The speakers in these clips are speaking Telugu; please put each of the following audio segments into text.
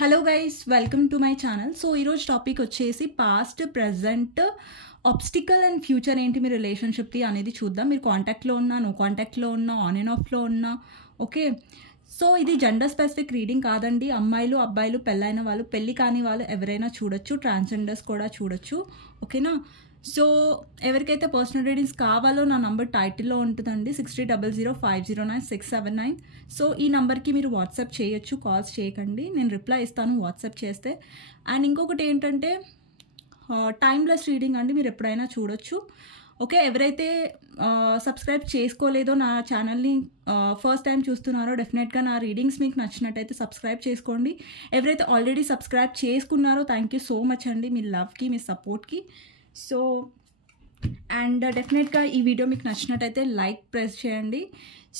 Hello guys, welcome to my channel. So ఈరోజు టాపిక్ వచ్చేసి past, present, obstacle and future ఏంటి మీ రిలేషన్షిప్ది అనేది చూద్దాం. మీరు కాంటాక్ట్లో ఉన్నా, నో కాంటాక్ట్లో ఉన్నా, ఆన్ అండ్ ఆఫ్లో ఉన్నా, ఓకే. సో ఇది జెండర్ స్పెసిఫిక్ రీడింగ్ కాదండి. అమ్మాయిలు, అబ్బాయిలు, పెళ్ళైన వాళ్ళు, పెళ్ళి కాని వాళ్ళు ఎవరైనా చూడొచ్చు, ట్రాన్స్జెండర్స్ కూడా చూడొచ్చు, ఓకేనా. సో ఎవరికైతే పర్సనల్ రీడింగ్స్ కావాలో నా నంబర్ టైటిల్లో ఉంటుందండి, 6300509679. సో ఈ నంబర్కి మీరు వాట్సాప్ చేయొచ్చు, కాల్స్ చేయకండి, నేను రిప్లై ఇస్తాను వాట్సాప్ చేస్తే. అండ్ ఇంకొకటి ఏంటంటే టైమ్లెస్ రీడింగ్ అండి, మీరు ఎప్పుడైనా చూడొచ్చు, ఓకే. ఎవరైతే సబ్స్క్రైబ్ చేసుకోలేదో నా ఛానల్ని, ఫస్ట్ టైం చూస్తున్నారో, డెఫినెట్గా నా రీడింగ్స్ మీకు నచ్చినట్టయితే సబ్స్క్రైబ్ చేసుకోండి. ఎవరైతే ఆల్రెడీ సబ్స్క్రైబ్ చేసుకున్నారో థ్యాంక్ యూ సో మచ్ అండి, మీ లవ్కి, మీ సపోర్ట్కి. సో అండ్ డెఫినెట్గా ఈ వీడియో మీకు నచ్చినట్టయితే లైక్ ప్రెస్ చేయండి.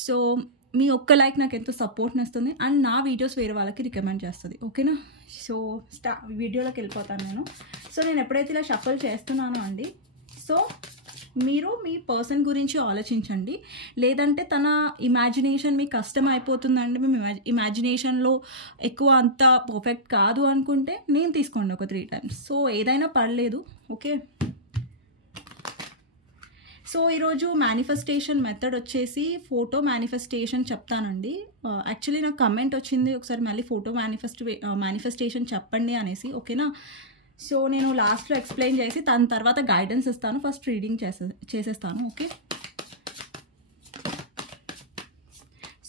సో మీ ఒక్క లైక్ నాకు ఎంతో సపోర్ట్ని ఇస్తుంది అండ్ నా వీడియోస్ వేరే వాళ్ళకి రికమెండ్ చేస్తుంది, ఓకేనా. సో వీడియోలోకి వెళ్ళిపోతాను నేను. సో నేను ఎప్పుడైతే ఇలా షఫల్ చేస్తున్నానో అండి, సో మీరు మీ పర్సన్ గురించి ఆలోచించండి. లేదంటే తన ఇమాజినేషన్ మీకు కష్టం అయిపోతుందండి, మేము ఇమాజినేషన్లో ఎక్కువ అంత పర్ఫెక్ట్ కాదు అనుకుంటే నేను తీసుకోండి ఒక 3 times. సో ఏదైనా పర్లేదు, ఓకే. సో ఈరోజు మేనిఫెస్టేషన్ మెథడ్ వచ్చేసి ఫోటో మేనిఫెస్టేషన్ చెప్తానండి. యాక్చువల్లీ నాకు కమెంట్ వచ్చింది ఒకసారి మళ్ళీ ఫోటో మేనిఫెస్టేషన్ చెప్పండి అనేసి, ఓకేనా. సో నేను లాస్ట్లో ఎక్స్ప్లెయిన్ చేసి దాని తర్వాత గైడెన్స్ ఇస్తాను, ఫస్ట్ రీడింగ్ చేసేస్తాను, okay.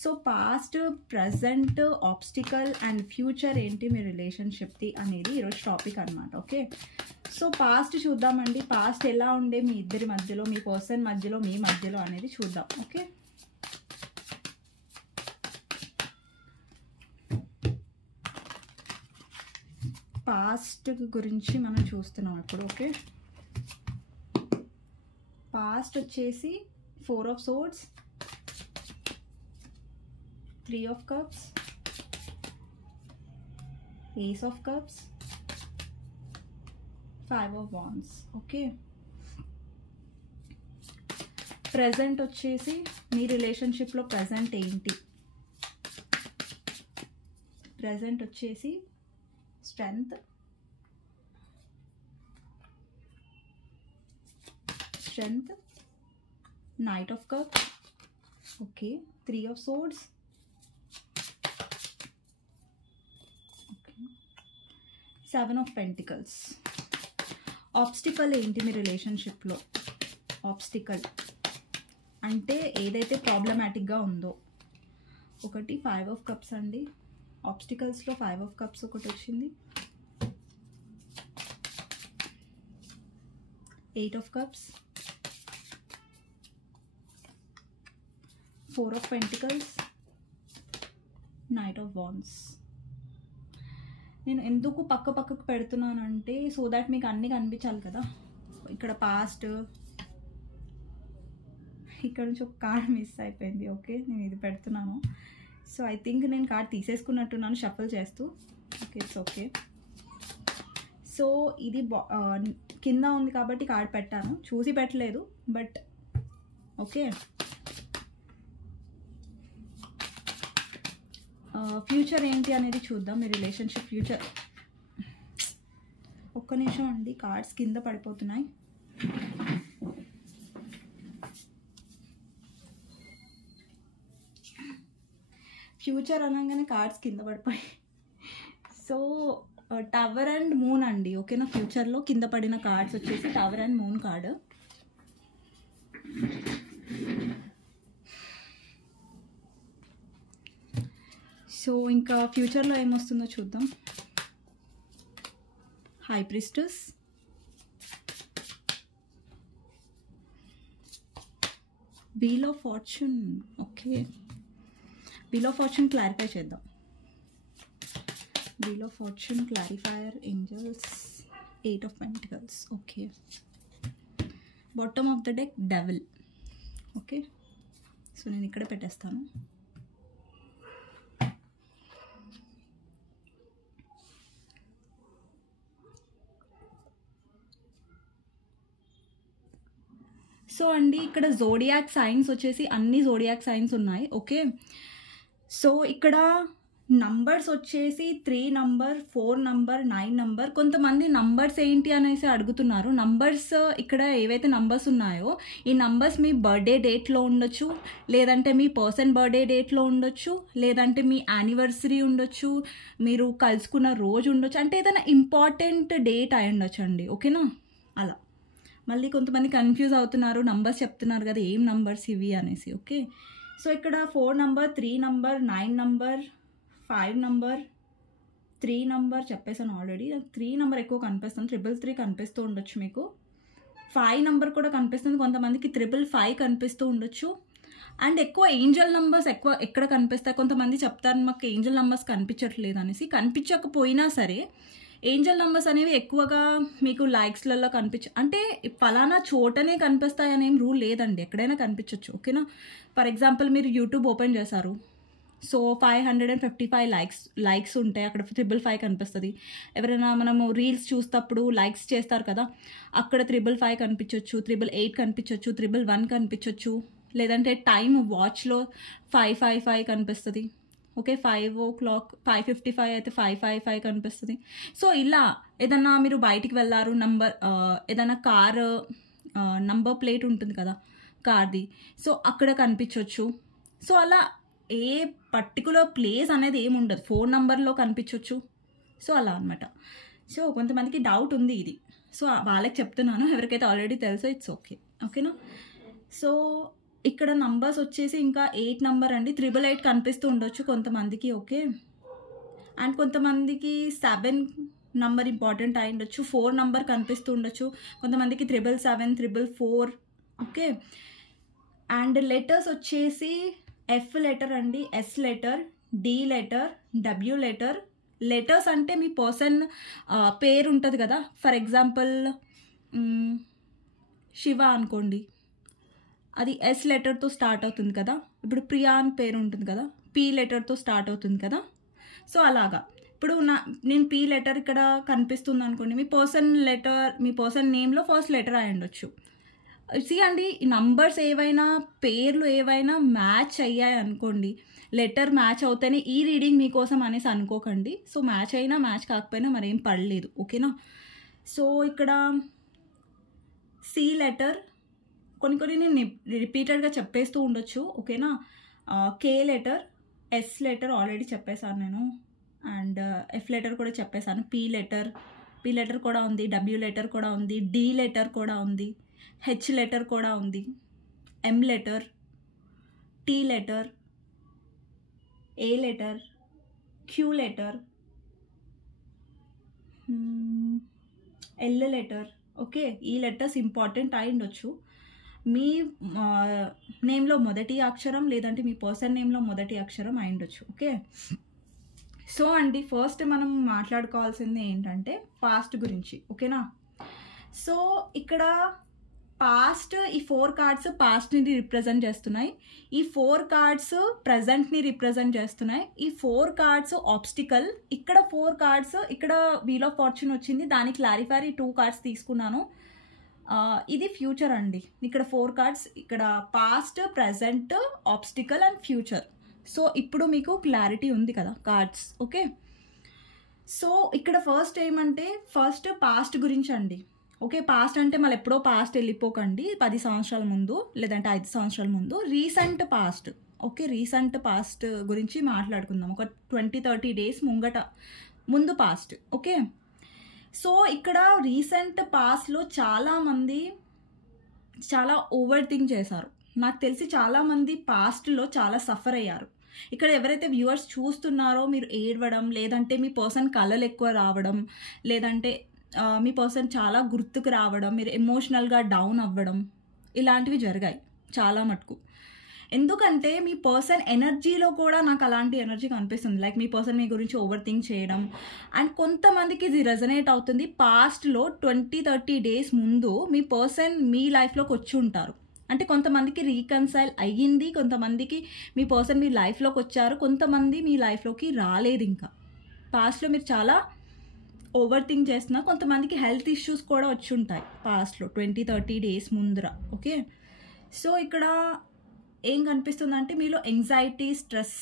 So past, present, obstacle and future ఏంటి మీ రిలేషన్షిప్ది అనేది ఈరోజు టాపిక్ అనమాట, ఓకే. సో పాస్ట్ చూద్దామండి, పాస్ట్ ఎలా ఉండే మీ ఇద్దరి మధ్యలో, మీ పర్సన్ మధ్యలో, మీ మధ్యలో అనేది చూద్దాం, ఓకే. పాస్ట్ గురించి మనం చూస్తున్నాం ఇప్పుడు, ఓకే. పాస్ట్ వచ్చేసి 4 of Swords, 3 of Cups, Ace of Cups, 5 of Wands, okay. Present వచ్చేసి మీ రిలేషన్షిప్లో ప్రెజెంట్ ఏంటి? ప్రెజెంట్ వచ్చేసి strength, knight of cups, okay. 3 of Swords, okay. 7 of Pentacles. Obstacle ఏంటి మీ రిలేషన్షిప్లో? ఆబ్స్టికల్ అంటే ఏదైతే ప్రాబ్లమాటిక్గా ఉందో, ఒకటి 5 of Cups అండి. ఆబ్స్టికల్స్లో 5 of Cups ఒకటి వచ్చింది, 8 of Cups, 4 of Pentacles, Knight of Wands. నేను ఎందుకు పక్కకు పెడుతున్నానంటే సో దాట్ మీకు అన్నీ కనిపించాలి కదా. ఇక్కడ పాస్ట్, ఇక్కడ నుంచి ఒక కార్డ్ మిస్ అయిపోయింది, ఓకే. నేను ఇది పెడుతున్నాను. సో ఐ థింక్ నేను కార్డ్ తీసేసుకున్నట్టున్నాను షఫల్ చేస్తూ, ఓకే. It's okay. సో ఇది కింద ఉంది కాబట్టి కార్డ్ పెట్టాను, చూసి పెట్టలేదు, బట్ ఓకే. ఫ్యూచర్ ఏంటి అనేది చూద్దాం, మీ రిలేషన్షిప్ ఫ్యూచర్. ఒక్క నిమిషం అండి, కార్డ్స్ కింద పడిపోతున్నాయి. ఫ్యూచర్ అనగానే కార్డ్స్ కింద పడిపోయి. సో టవర్ అండ్ మూన్ అండి, ఓకేనా. ఫ్యూచర్లో కింద పడిన కార్డ్స్ వచ్చేసి tower and moon card. So ఇంకా ఫ్యూచర్లో ఏమొస్తుందో చూద్దాం. High priestess, wheel of fortune, okay. Wheel of fortune clarify చేద్దాం. Wheel of fortune clarifier, angels, 8 of Pentacles, okay. Bottom of the deck devil, okay. So నేను ఇక్కడ పెట్టేస్తాను. సో అండి ఇక్కడ జోడియాక్ సైన్స్ వచ్చేసి అన్ని జోడియాక్ సైన్స్ ఉన్నాయి, ఓకే. సో ఇక్కడ నంబర్స్ వచ్చేసి 3 నంబర్, 4 నంబర్, 9 నంబర్. కొంతమంది నంబర్స్ ఏంటి అనేసి అడుగుతున్నారు. నంబర్స్ ఇక్కడ ఏవైతే నంబర్స్ ఉన్నాయో ఈ నంబర్స్ మీ బర్త్డే డేట్లో ఉండొచ్చు, లేదంటే మీ పర్సన్ బర్త్డే డేట్లో ఉండొచ్చు, లేదంటే మీ యానివర్సరీ ఉండొచ్చు, మీరు కలుసుకున్న రోజు ఉండొచ్చు, అంటే ఏదైనా ఇంపార్టెంట్ డేట్ అయి ఉండొచ్చు అండి. ఓకేనా? అలా మళ్ళీ కొంతమంది కన్ఫ్యూజ్ అవుతున్నారు, నంబర్స్ చెప్తున్నారు కదా ఏం నంబర్స్ ఇవి అనేసి. ఓకే, సో ఇక్కడ 4 number, 3 number, 9 number, 5 number, 3 number చెప్పేసాను ఆల్రెడీ. 3 నంబర్ ఎక్కువ కనిపిస్తుంది, 333 కనిపిస్తూ ఉండొచ్చు మీకు. 5 నంబర్ కూడా కనిపిస్తుంది, కొంతమందికి 555 కనిపిస్తూ ఉండొచ్చు. అండ్ ఎక్కువ ఏంజల్ నంబర్స్ ఎక్కువ ఎక్కడ కనిపిస్తాయి, కొంతమంది చెప్తారు మాకు ఏంజల్ నంబర్స్ కనిపించట్లేదు అనేసి. కనిపించకపోయినా సరే ఏంజల్ నంబర్స్ అనేవి ఎక్కువగా మీకు లైక్స్లలో అంటే ఫలానా చోటనే కనిపిస్తాయి అనేం రూల్ లేదండి, ఎక్కడైనా కనిపించవచ్చు. ఓకేనా? ఫర్ ఎగ్జాంపుల్ మీరు యూట్యూబ్ ఓపెన్ చేశారు, సో 555 లైక్స్ ఉంటాయి, అక్కడ 555 కనిపిస్తుంది. ఎవరైనా మనము రీల్స్ చూసేటప్పుడు లైక్స్ చేస్తారు కదా, అక్కడ 555 కనిపించవచ్చు, 888 కనిపించవచ్చు, 111 కనిపించవచ్చు, లేదంటే టైం వాచ్లో 555 కనిపిస్తుంది. ఓకే, 5 o'clock 5:55 అయితే 555 కనిపిస్తుంది. సో ఇలా ఏదన్నా మీరు బయటికి వెళ్ళారు, ఏదైనా కారు నంబర్ ప్లేట్ ఉంటుంది కదా కార్ది, సో అక్కడ కనిపించవచ్చు. సో అలా ఏ పర్టికులర్ ప్లేస్ అనేది ఏమి ఉండదు, 4 నంబర్లో కనిపించవచ్చు. సో అలా అనమాట. సో కొంతమందికి డౌట్ ఉంది ఇది, సో వాళ్ళకి చెప్తున్నాను, ఎవరికైతే ఆల్రెడీ తెలుసో ఇట్స్ ఓకే. ఓకేనా? సో ఇక్కడ నంబర్స్ వచ్చేసి ఇంకా 8 నంబర్ అండి, 888 కనిపిస్తూ ఉండొచ్చు కొంతమందికి. ఓకే, అండ్ కొంతమందికి 7 నంబర్ ఇంపార్టెంట్ అయి ఉండొచ్చు, 4 నంబర్ కనిపిస్తూ ఉండొచ్చు, కొంతమందికి 777, 444. ఓకే, అండ్ లెటర్స్ వచ్చేసి ఎఫ్ లెటర్ అండి, S letter, D letter, W letter. Letters అంటే మీ పర్సన్ పేరు ఉంటుంది కదా, ఫర్ ఎగ్జాంపుల్ శివ అనుకోండి, అది ఎస్ లెటర్తో స్టార్ట్ అవుతుంది కదా. ఇప్పుడు ప్రియా అని పేరు ఉంటుంది కదా, పి లెటర్తో స్టార్ట్ అవుతుంది కదా. సో అలాగా ఇప్పుడు నేను పి లెటర్ ఇక్కడ కనిపిస్తుంది అనుకోండి, మీ పర్సన్ నేమ్లో ఫస్ట్ లెటర్ అయి ఉండొచ్చు. సి అండి, ఈ నంబర్స్ ఏవైనా, పేర్లు ఏవైనా మ్యాచ్ అయ్యాయి అనుకోండి, లెటర్ మ్యాచ్ అవుతేనే ఈ రీడింగ్ మీకోసం అనేసి అనుకోకండి. సో మ్యాచ్ అయినా మ్యాచ్ కాకపోయినా మరేం పడలేదు. ఓకేనా? సో ఇక్కడ సి లెటర్ కొన్ని నేను రిపీటెడ్గా చెప్పేస్తూ ఉండొచ్చు. ఓకేనా? K letter, S letter already చెప్పేశాను నేను, అండ్ ఎఫ్ లెటర్ కూడా చెప్పేశాను. పి లెటర్ కూడా ఉంది, డబ్ల్యూ లెటర్ కూడా ఉంది, డి లెటర్ కూడా ఉంది, హెచ్ లెటర్ కూడా ఉంది, M letter, T letter, A letter, Q letter, L letter. Okay, ఈ లెటర్స్ ఇంపార్టెంట్ అయి ఉండొచ్చు. మీ నేమ్లో మొదటి అక్షరం, లేదంటే మీ పర్సన్ నేమ్లో మొదటి అక్షరం అయి ఉండొచ్చు. ఓకే, సో అండి ఫస్ట్ మనం మాట్లాడుకోవాల్సింది ఏంటంటే పాస్ట్ గురించి. ఓకేనా? సో ఇక్కడ పాస్ట్, ఈ 4 కార్డ్స్ పాస్ట్ని రిప్రజెంట్ చేస్తున్నాయి, ఈ 4 కార్డ్స్ ప్రజెంట్ని రిప్రజెంట్ చేస్తున్నాయి, ఈ 4 కార్డ్స్ ఆబ్స్టికల్. ఇక్కడ 4 కార్డ్స్, ఇక్కడ వీల్ ఆఫ్ ఫార్చ్యూన్ వచ్చింది, దాని క్లారిఫైర్ ఈ 2 కార్డ్స్ తీసుకున్నాను. ఇది ఫ్యూచర్ అండి. ఇక్కడ 4 కార్డ్స్, ఇక్కడ past, present, obstacle and future. So ఇప్పుడు మీకు క్లారిటీ ఉంది కదా కార్డ్స్. ఓకే, సో ఇక్కడ ఫస్ట్ ఏమంటే ఫస్ట్ పాస్ట్ గురించి అండి. ఓకే, పాస్ట్ అంటే మళ్ళీ ఎప్పుడో పాస్ట్ వెళ్ళిపోకండి, 10 సంవత్సరాల ముందు లేదంటే 5 సంవత్సరాల ముందు, recent past. Okay, recent past గురించి మాట్లాడుకుందాం, ఒక 20-30 డేస్ ముందు పాస్ట్. ఓకే, సో ఇక్కడ రీసెంట్ పాస్ట్లో చాలామంది చాలా ఓవర్ థింక్ చేశారు. నాకు తెలిసి చాలామంది పాస్ట్లో చాలా సఫర్ అయ్యారు. ఇక్కడ ఎవరైతే వ్యూవర్స్ చూస్తున్నారో మీరు ఏడవడం, లేదంటే మీ పర్సన్ కళలు ఎక్కువ రావడం, లేదంటే మీ పర్సన్ చాలా గుర్తుకు రావడం, మీరు ఎమోషనల్గా డౌన్ అవ్వడం, ఇలాంటివి జరిగాయి చాలా మటుకు. ఎందుకంటే మీ పర్సన్ ఎనర్జీలో కూడా నాకు అలాంటి ఎనర్జీ కనిపిస్తుంది, లైక్ మీ పర్సన్ మీ గురించి ఓవర్ థింక్ చేయడం. అండ్ కొంతమందికి ఇది రెజనేట్ అవుతుంది, పాస్ట్లో 20-30 డేస్ ముందు మీ పర్సన్ మీ లైఫ్లోకి వచ్చి ఉంటారు. అంటే కొంతమందికి రీకన్సైల్ అయ్యింది, కొంతమందికి మీ పర్సన్ మీ లైఫ్లోకి వచ్చారు, కొంతమంది మీ లైఫ్లోకి రాలేదు. ఇంకా పాస్ట్లో మీరు చాలా ఓవర్ థింక్ చేస్తున్నారు, కొంతమందికి హెల్త్ ఇష్యూస్ కూడా వచ్చి ఉంటాయి పాస్ట్లో 20-30 డేస్ ముందర. ఓకే, సో ఇక్కడ ఏం కనిపిస్తుందంటే మీలో ఎంగ్జైటీ, స్ట్రెస్,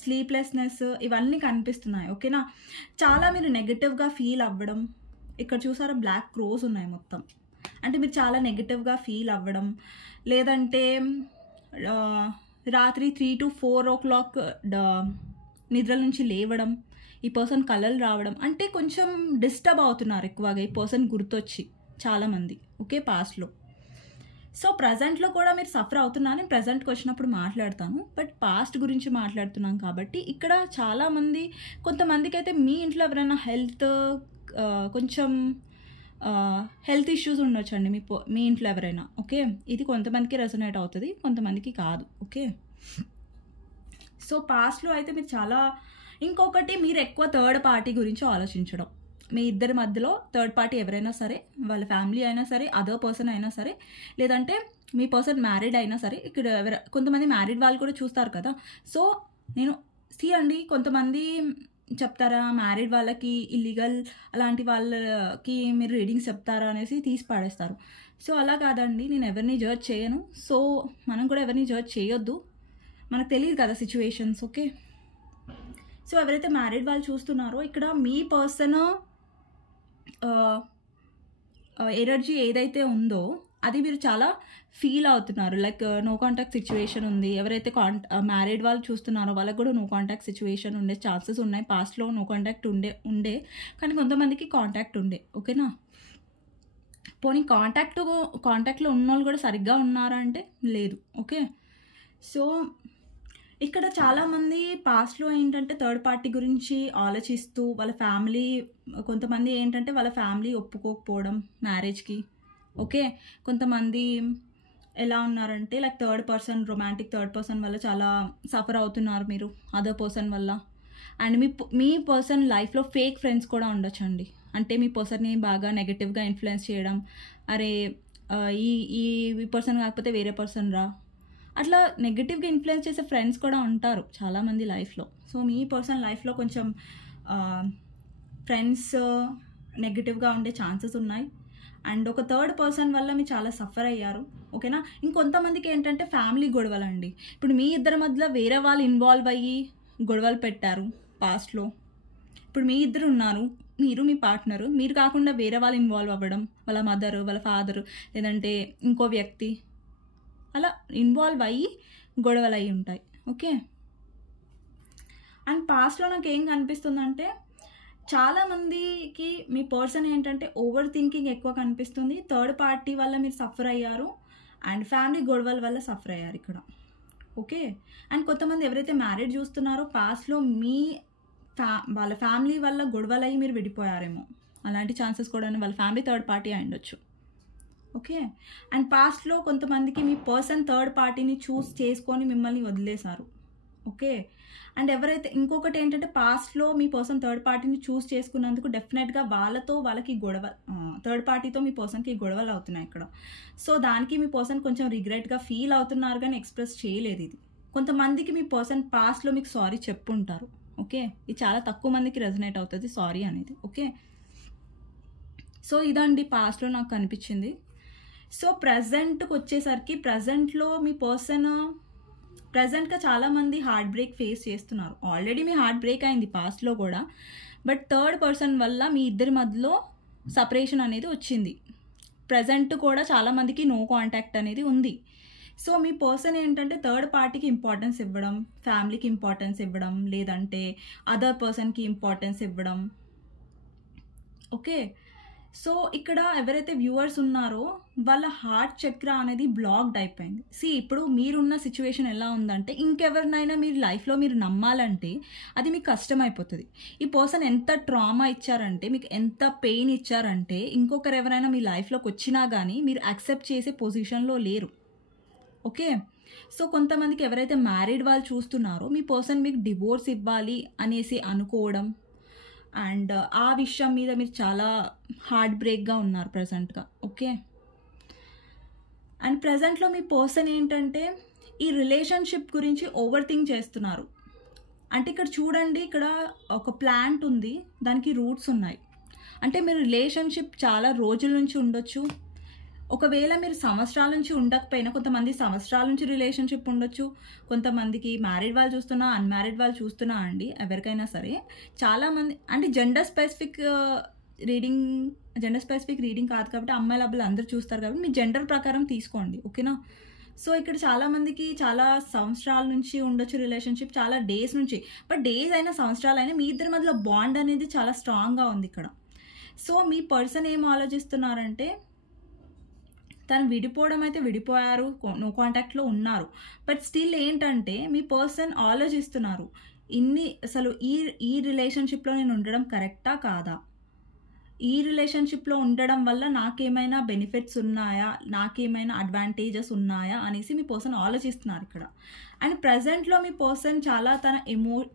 స్లీప్లెస్నెస్ ఇవన్నీ కనిపిస్తున్నాయి. ఓకేనా? చాలా మీరు నెగెటివ్గా ఫీల్ అవ్వడం. ఇక్కడ చూసారా బ్లాక్ క్రోస్ ఉన్నాయి మొత్తం. అంటే మీరు చాలా నెగెటివ్గా ఫీల్ అవ్వడం, లేదంటే రాత్రి 3 to 4 o'clock నిద్ర నుంచి లేవడం, ఈ పర్సన్ కలలు రావడం, అంటే కొంచెం డిస్టర్బ్ అవుతున్నారు ఎక్కువగా ఈ పర్సన్ గుర్తొచ్చి చాలామంది. ఓకే, పాస్ట్లో. సో ప్రజెంట్లో కూడా మీరు సఫర్ అవుతున్నారు. నేను ప్రజెంట్కి వచ్చినప్పుడు మాట్లాడతాను, బట్ పాస్ట్ గురించి మాట్లాడుతున్నాం కాబట్టి ఇక్కడ చాలామంది, కొంతమందికి అయితే మీ ఇంట్లో ఎవరైనా కొంచెం హెల్త్ ఇష్యూస్ ఉండొచ్చండి మీ ఇంట్లో ఎవరైనా. ఓకే, ఇది కొంతమందికి రెసొనేట్ అవుతుంది, కొంతమందికి కాదు. ఓకే, సో పాస్ట్లో అయితే మీరు చాలా, ఇంకొకటి మీరు ఎక్కువ థర్డ్ పార్టీ గురించి ఆలోచించడం. మీ ఇద్దరి మధ్యలో థర్డ్ పార్టీ ఎవరైనా సరే, వాళ్ళ ఫ్యామిలీ అయినా సరే, అదర్ పర్సన్ అయినా సరే, లేదంటే మీ పర్సన్ మ్యారీడ్ అయినా సరే. ఇక్కడ కొంతమంది మ్యారీడ్ వాళ్ళు కూడా చూస్తారు కదా. సో నేను అండి, కొంతమంది చెప్తారా మ్యారీడ్ వాళ్ళకి ఇల్లీగల్, అలాంటి వాళ్ళకి మీరు రీడింగ్స్ చెప్తారా అనేసి తీసి పాడేస్తారు. సో అలా కాదండి, నేను ఎవరిని జడ్జ్ చేయను. సో మనం కూడా ఎవరిని జడ్జ్ చేయొద్దు, మనకు తెలియదు కదా సిచ్యువేషన్స్. ఓకే, సో ఎవరైతే మ్యారీడ్ వాళ్ళు చూస్తున్నారో, ఇక్కడ మీ పర్సన్ ఎనర్జీ ఏదైతే ఉందో అది మీరు చాలా ఫీల్ అవుతున్నారు. లైక్ నో కాంటాక్ట్ సిచ్యువేషన్ ఉంది. ఎవరైతే మ్యారీడ్ వాళ్ళు చూస్తున్నారో వాళ్ళకి కూడా నో కాంటాక్ట్ సిచ్యువేషన్ ఉండే ఛాన్సెస్ ఉన్నాయి. పాస్ట్లో నో కాంటాక్ట్ ఉండే కానీ కొంతమందికి కాంటాక్ట్ ఉండే. ఓకేనా? పోనీ కాంటాక్ట్లో ఉన్న వాళ్ళు కూడా సరిగ్గా ఉన్నారా అంటే లేదు. ఓకే, సో ఇక్కడ చాలామంది పాస్ట్లో ఏంటంటే థర్డ్ పార్టీ గురించి ఆలోచిస్తూ వాళ్ళ ఫ్యామిలీ, కొంతమంది ఏంటంటే వాళ్ళ ఫ్యామిలీ ఒప్పుకోకపోవడం మ్యారేజ్కి. ఓకే, కొంతమంది ఎలా ఉన్నారంటే లైక్ రొమాంటిక్ థర్డ్ పర్సన్ వల్ల చాలా సఫర్ అవుతున్నారు మీరు, అదర్ పర్సన్ వల్ల. అండ్ మీ పర్సన్ లైఫ్లో ఫేక్ ఫ్రెండ్స్ కూడా ఉండొచ్చండి. అంటే మీ పర్సన్ని బాగా నెగటివ్గా ఇన్ఫ్లుయెన్స్ చేయడం, అరే ఈ పర్సన్ కాకపోతే వేరే పర్సన్ రా, అట్లా నెగటివ్గా ఇన్ఫ్లుయెన్స్ చేసే ఫ్రెండ్స్ కూడా ఉంటారు చాలామంది లైఫ్లో. సో మీ పర్సన్ లైఫ్లో కొంచెం ఫ్రెండ్స్ నెగటివ్గా ఉండే ఛాన్సెస్ ఉన్నాయి. అండ్ ఒక థర్డ్ పర్సన్ వల్ల మీరు చాలా సఫర్ అయ్యారు. ఓకేనా? ఇంకొంతమందికి ఏంటంటే ఫ్యామిలీ గొడవలు అండి. ఇప్పుడు మీ ఇద్దరి మధ్యలో వేరే వాళ్ళు ఇన్వాల్వ్ అయ్యి గొడవలు పెట్టారు పాస్ట్లో. ఇప్పుడు మీ ఇద్దరు ఉన్నారు, మీరు మీ పార్ట్నరు, మీరు కాకుండా వేరే వాళ్ళు ఇన్వాల్వ్ అవ్వడం, వాళ్ళ మదరు, వాళ్ళ ఫాదరు, లేదంటే ఇంకో వ్యక్తి అలా ఇన్వాల్వ్ అయ్యి గొడవలు అయ్యి ఉంటాయి. ఓకే, అండ్ పాస్ట్లో నాకు ఏం కనిపిస్తుందంటే చాలామందికి మీ పర్సన్ ఏంటంటే ఓవర్ థింకింగ్ ఎక్కువ కనిపిస్తుంది. థర్డ్ పార్టీ వల్ల మీరు సఫర్ అయ్యారు, అండ్ ఫ్యామిలీ గొడవల వల్ల సఫర్ అయ్యారు ఇక్కడ. ఓకే, అండ్ కొంతమంది ఎవరైతే మ్యారేజ్ చూస్తున్నారో పాస్ట్లో వాళ్ళ ఫ్యామిలీ వల్ల గొడవలు అయ్యి మీరు విడిపోయారేమో, అలాంటి ఛాన్సెస్ కూడా వాళ్ళ ఫ్యామిలీ థర్డ్ పార్టీ అయి ఉండొచ్చు. ఓకే, అండ్ పాస్ట్లో కొంతమందికి మీ పర్సన్ థర్డ్ పార్టీని చూస్ చేసుకొని మిమ్మల్ని వదిలేశారు. ఓకే, అండ్ ఎవరైతే ఇంకొకటి ఏంటంటే పాస్ట్లో మీ పర్సన్ థర్డ్ పార్టీని చూస్ చేసుకున్నందుకు డెఫినెట్గా వాళ్ళకి గొడవ, థర్డ్ పార్టీతో మీ పర్సన్కి గొడవలు అవుతున్నాయి ఇక్కడ. సో దానికి మీ పర్సన్ కొంచెం రిగ్రెట్గా ఫీల్ అవుతున్నారు కానీ ఎక్స్ప్రెస్ చేయలేదు. ఇది కొంతమందికి మీ పర్సన్ పాస్ట్లో మీకు సారీ చెప్పుంటారు. ఓకే, ఇది చాలా తక్కువ మందికి రెజనేట్ అవుతుంది సారీ అనేది. ఓకే, సో ఇదండి పాస్ట్లో నాకు కనిపించింది. సో ప్రజెంట్కి వచ్చేసరికి ప్రజెంట్లో మీ పర్సన్ ప్రజెంట్గా చాలామంది హార్ట్ బ్రేక్ ఫేస్ చేస్తున్నారు. ఆల్రెడీ మీ హార్ట్ బ్రేక్ అయింది పాస్ట్లో కూడా, బట్ థర్డ్ పర్సన్ వల్ల మీ ఇద్దరి మధ్యలో సపరేషన్ అనేది వచ్చింది. ప్రజెంట్ కూడా చాలామందికి నో కాంటాక్ట్ అనేది ఉంది. సో మీ పర్సన్ ఏంటంటే థర్డ్ పార్టీకి ఇంపార్టెన్స్ ఇవ్వడం, ఫ్యామిలీకి ఇంపార్టెన్స్ ఇవ్వడం, లేదంటే అదర్ పర్సన్కి ఇంపార్టెన్స్ ఇవ్వడం. ఓకే, సో ఇక్కడ ఎవరైతే వ్యూవర్స్ ఉన్నారో వాళ్ళ హార్ట్ చక్ర అనేది బ్లాక్డ్ అయిపోయింది. ఇప్పుడు మీరున్న సిచ్యువేషన్ ఎలా ఉందంటే ఇంకెవరినైనా మీరు లైఫ్లో మీరు నమ్మాలంటే అది మీకు కష్టం అయిపోతుంది. ఈ పర్సన్ ఎంత ట్రామా ఇచ్చారంటే, మీకు ఎంత పెయిన్ ఇచ్చారంటే ఇంకొకరు ఎవరైనా మీ లైఫ్లోకి వచ్చినా కానీ మీరు యాక్సెప్ట్ చేసే పొజిషన్లో లేరు. ఓకే, సో కొంతమందికి ఎవరైతే మ్యారీడ్ వాళ్ళు చూస్తున్నారో మీ పర్సన్ మీకు డివోర్స్ ఇవ్వాలి అనేసి అనుకోవడం, అండ్ ఆ విషయం మీద మీరు చాలా హార్ట్ బ్రేక్గా ఉన్నారు ప్రజెంట్గా. ఓకే, అండ్ ప్రజెంట్లో మీ పర్సన్ ఏంటంటే ఈ రిలేషన్షిప్ గురించి ఓవర్ థింక్ చేస్తున్నారు. అంటే ఇక్కడ చూడండి, ఇక్కడ ఒక ప్లాంట్ ఉంది, దానికి రూట్స్ ఉన్నాయి. అంటే మీరు రిలేషన్షిప్ చాలా రోజుల నుంచి ఉండొచ్చు, ఒకవేళ మీరు సంవత్సరాల నుంచి ఉండకపోయినా, కొంతమంది సంవత్సరాల నుంచి రిలేషన్షిప్ ఉండొచ్చు, కొంతమందికి మ్యారీడ్ వాళ్ళు చూస్తున్నా, అన్మ్యారీడ్ వాళ్ళు చూస్తున్నా అండి, ఎవరికైనా సరే చాలామంది అంటే జెండర్ స్పెసిఫిక్ రీడింగ్ కాదు కాబట్టి అమ్మాయిల అబ్బాయిలు అందరూ చూస్తారు కాబట్టి మీ జెండర్ ప్రకారం తీసుకోండి, ఓకేనా. సో ఇక్కడ చాలామందికి చాలా సంవత్సరాల నుంచి ఉండొచ్చు రిలేషన్షిప్, చాలా డేస్ నుంచి, బట్ డేస్ అయినా సంవత్సరాలు అయినా మీ ఇద్దరి మధ్యలో బాండ్ అనేది చాలా స్ట్రాంగ్గా ఉంది ఇక్కడ. సో మీ పర్సన్ ఏం ఆలోచిస్తున్నారంటే, తను విడిపోవడం అయితే విడిపోయారు, నో కాంటాక్ట్లో ఉన్నారు, బట్ స్టిల్ ఏంటంటే మీ పర్సన్ ఆలోచిస్తున్నారు, అసలు ఈ రిలేషన్షిప్లో నేను ఉండడం కరెక్టా కాదా, ఈ రిలేషన్షిప్లో ఉండడం వల్ల నాకేమైనా బెనిఫిట్స్ ఉన్నాయా, నాకేమైనా అడ్వాంటేజెస్ ఉన్నాయా అనేసి మీ పర్సన్ ఆలోచిస్తున్నారు ఇక్కడ. అండ్ ప్రజెంట్లో మీ పర్సన్ చాలా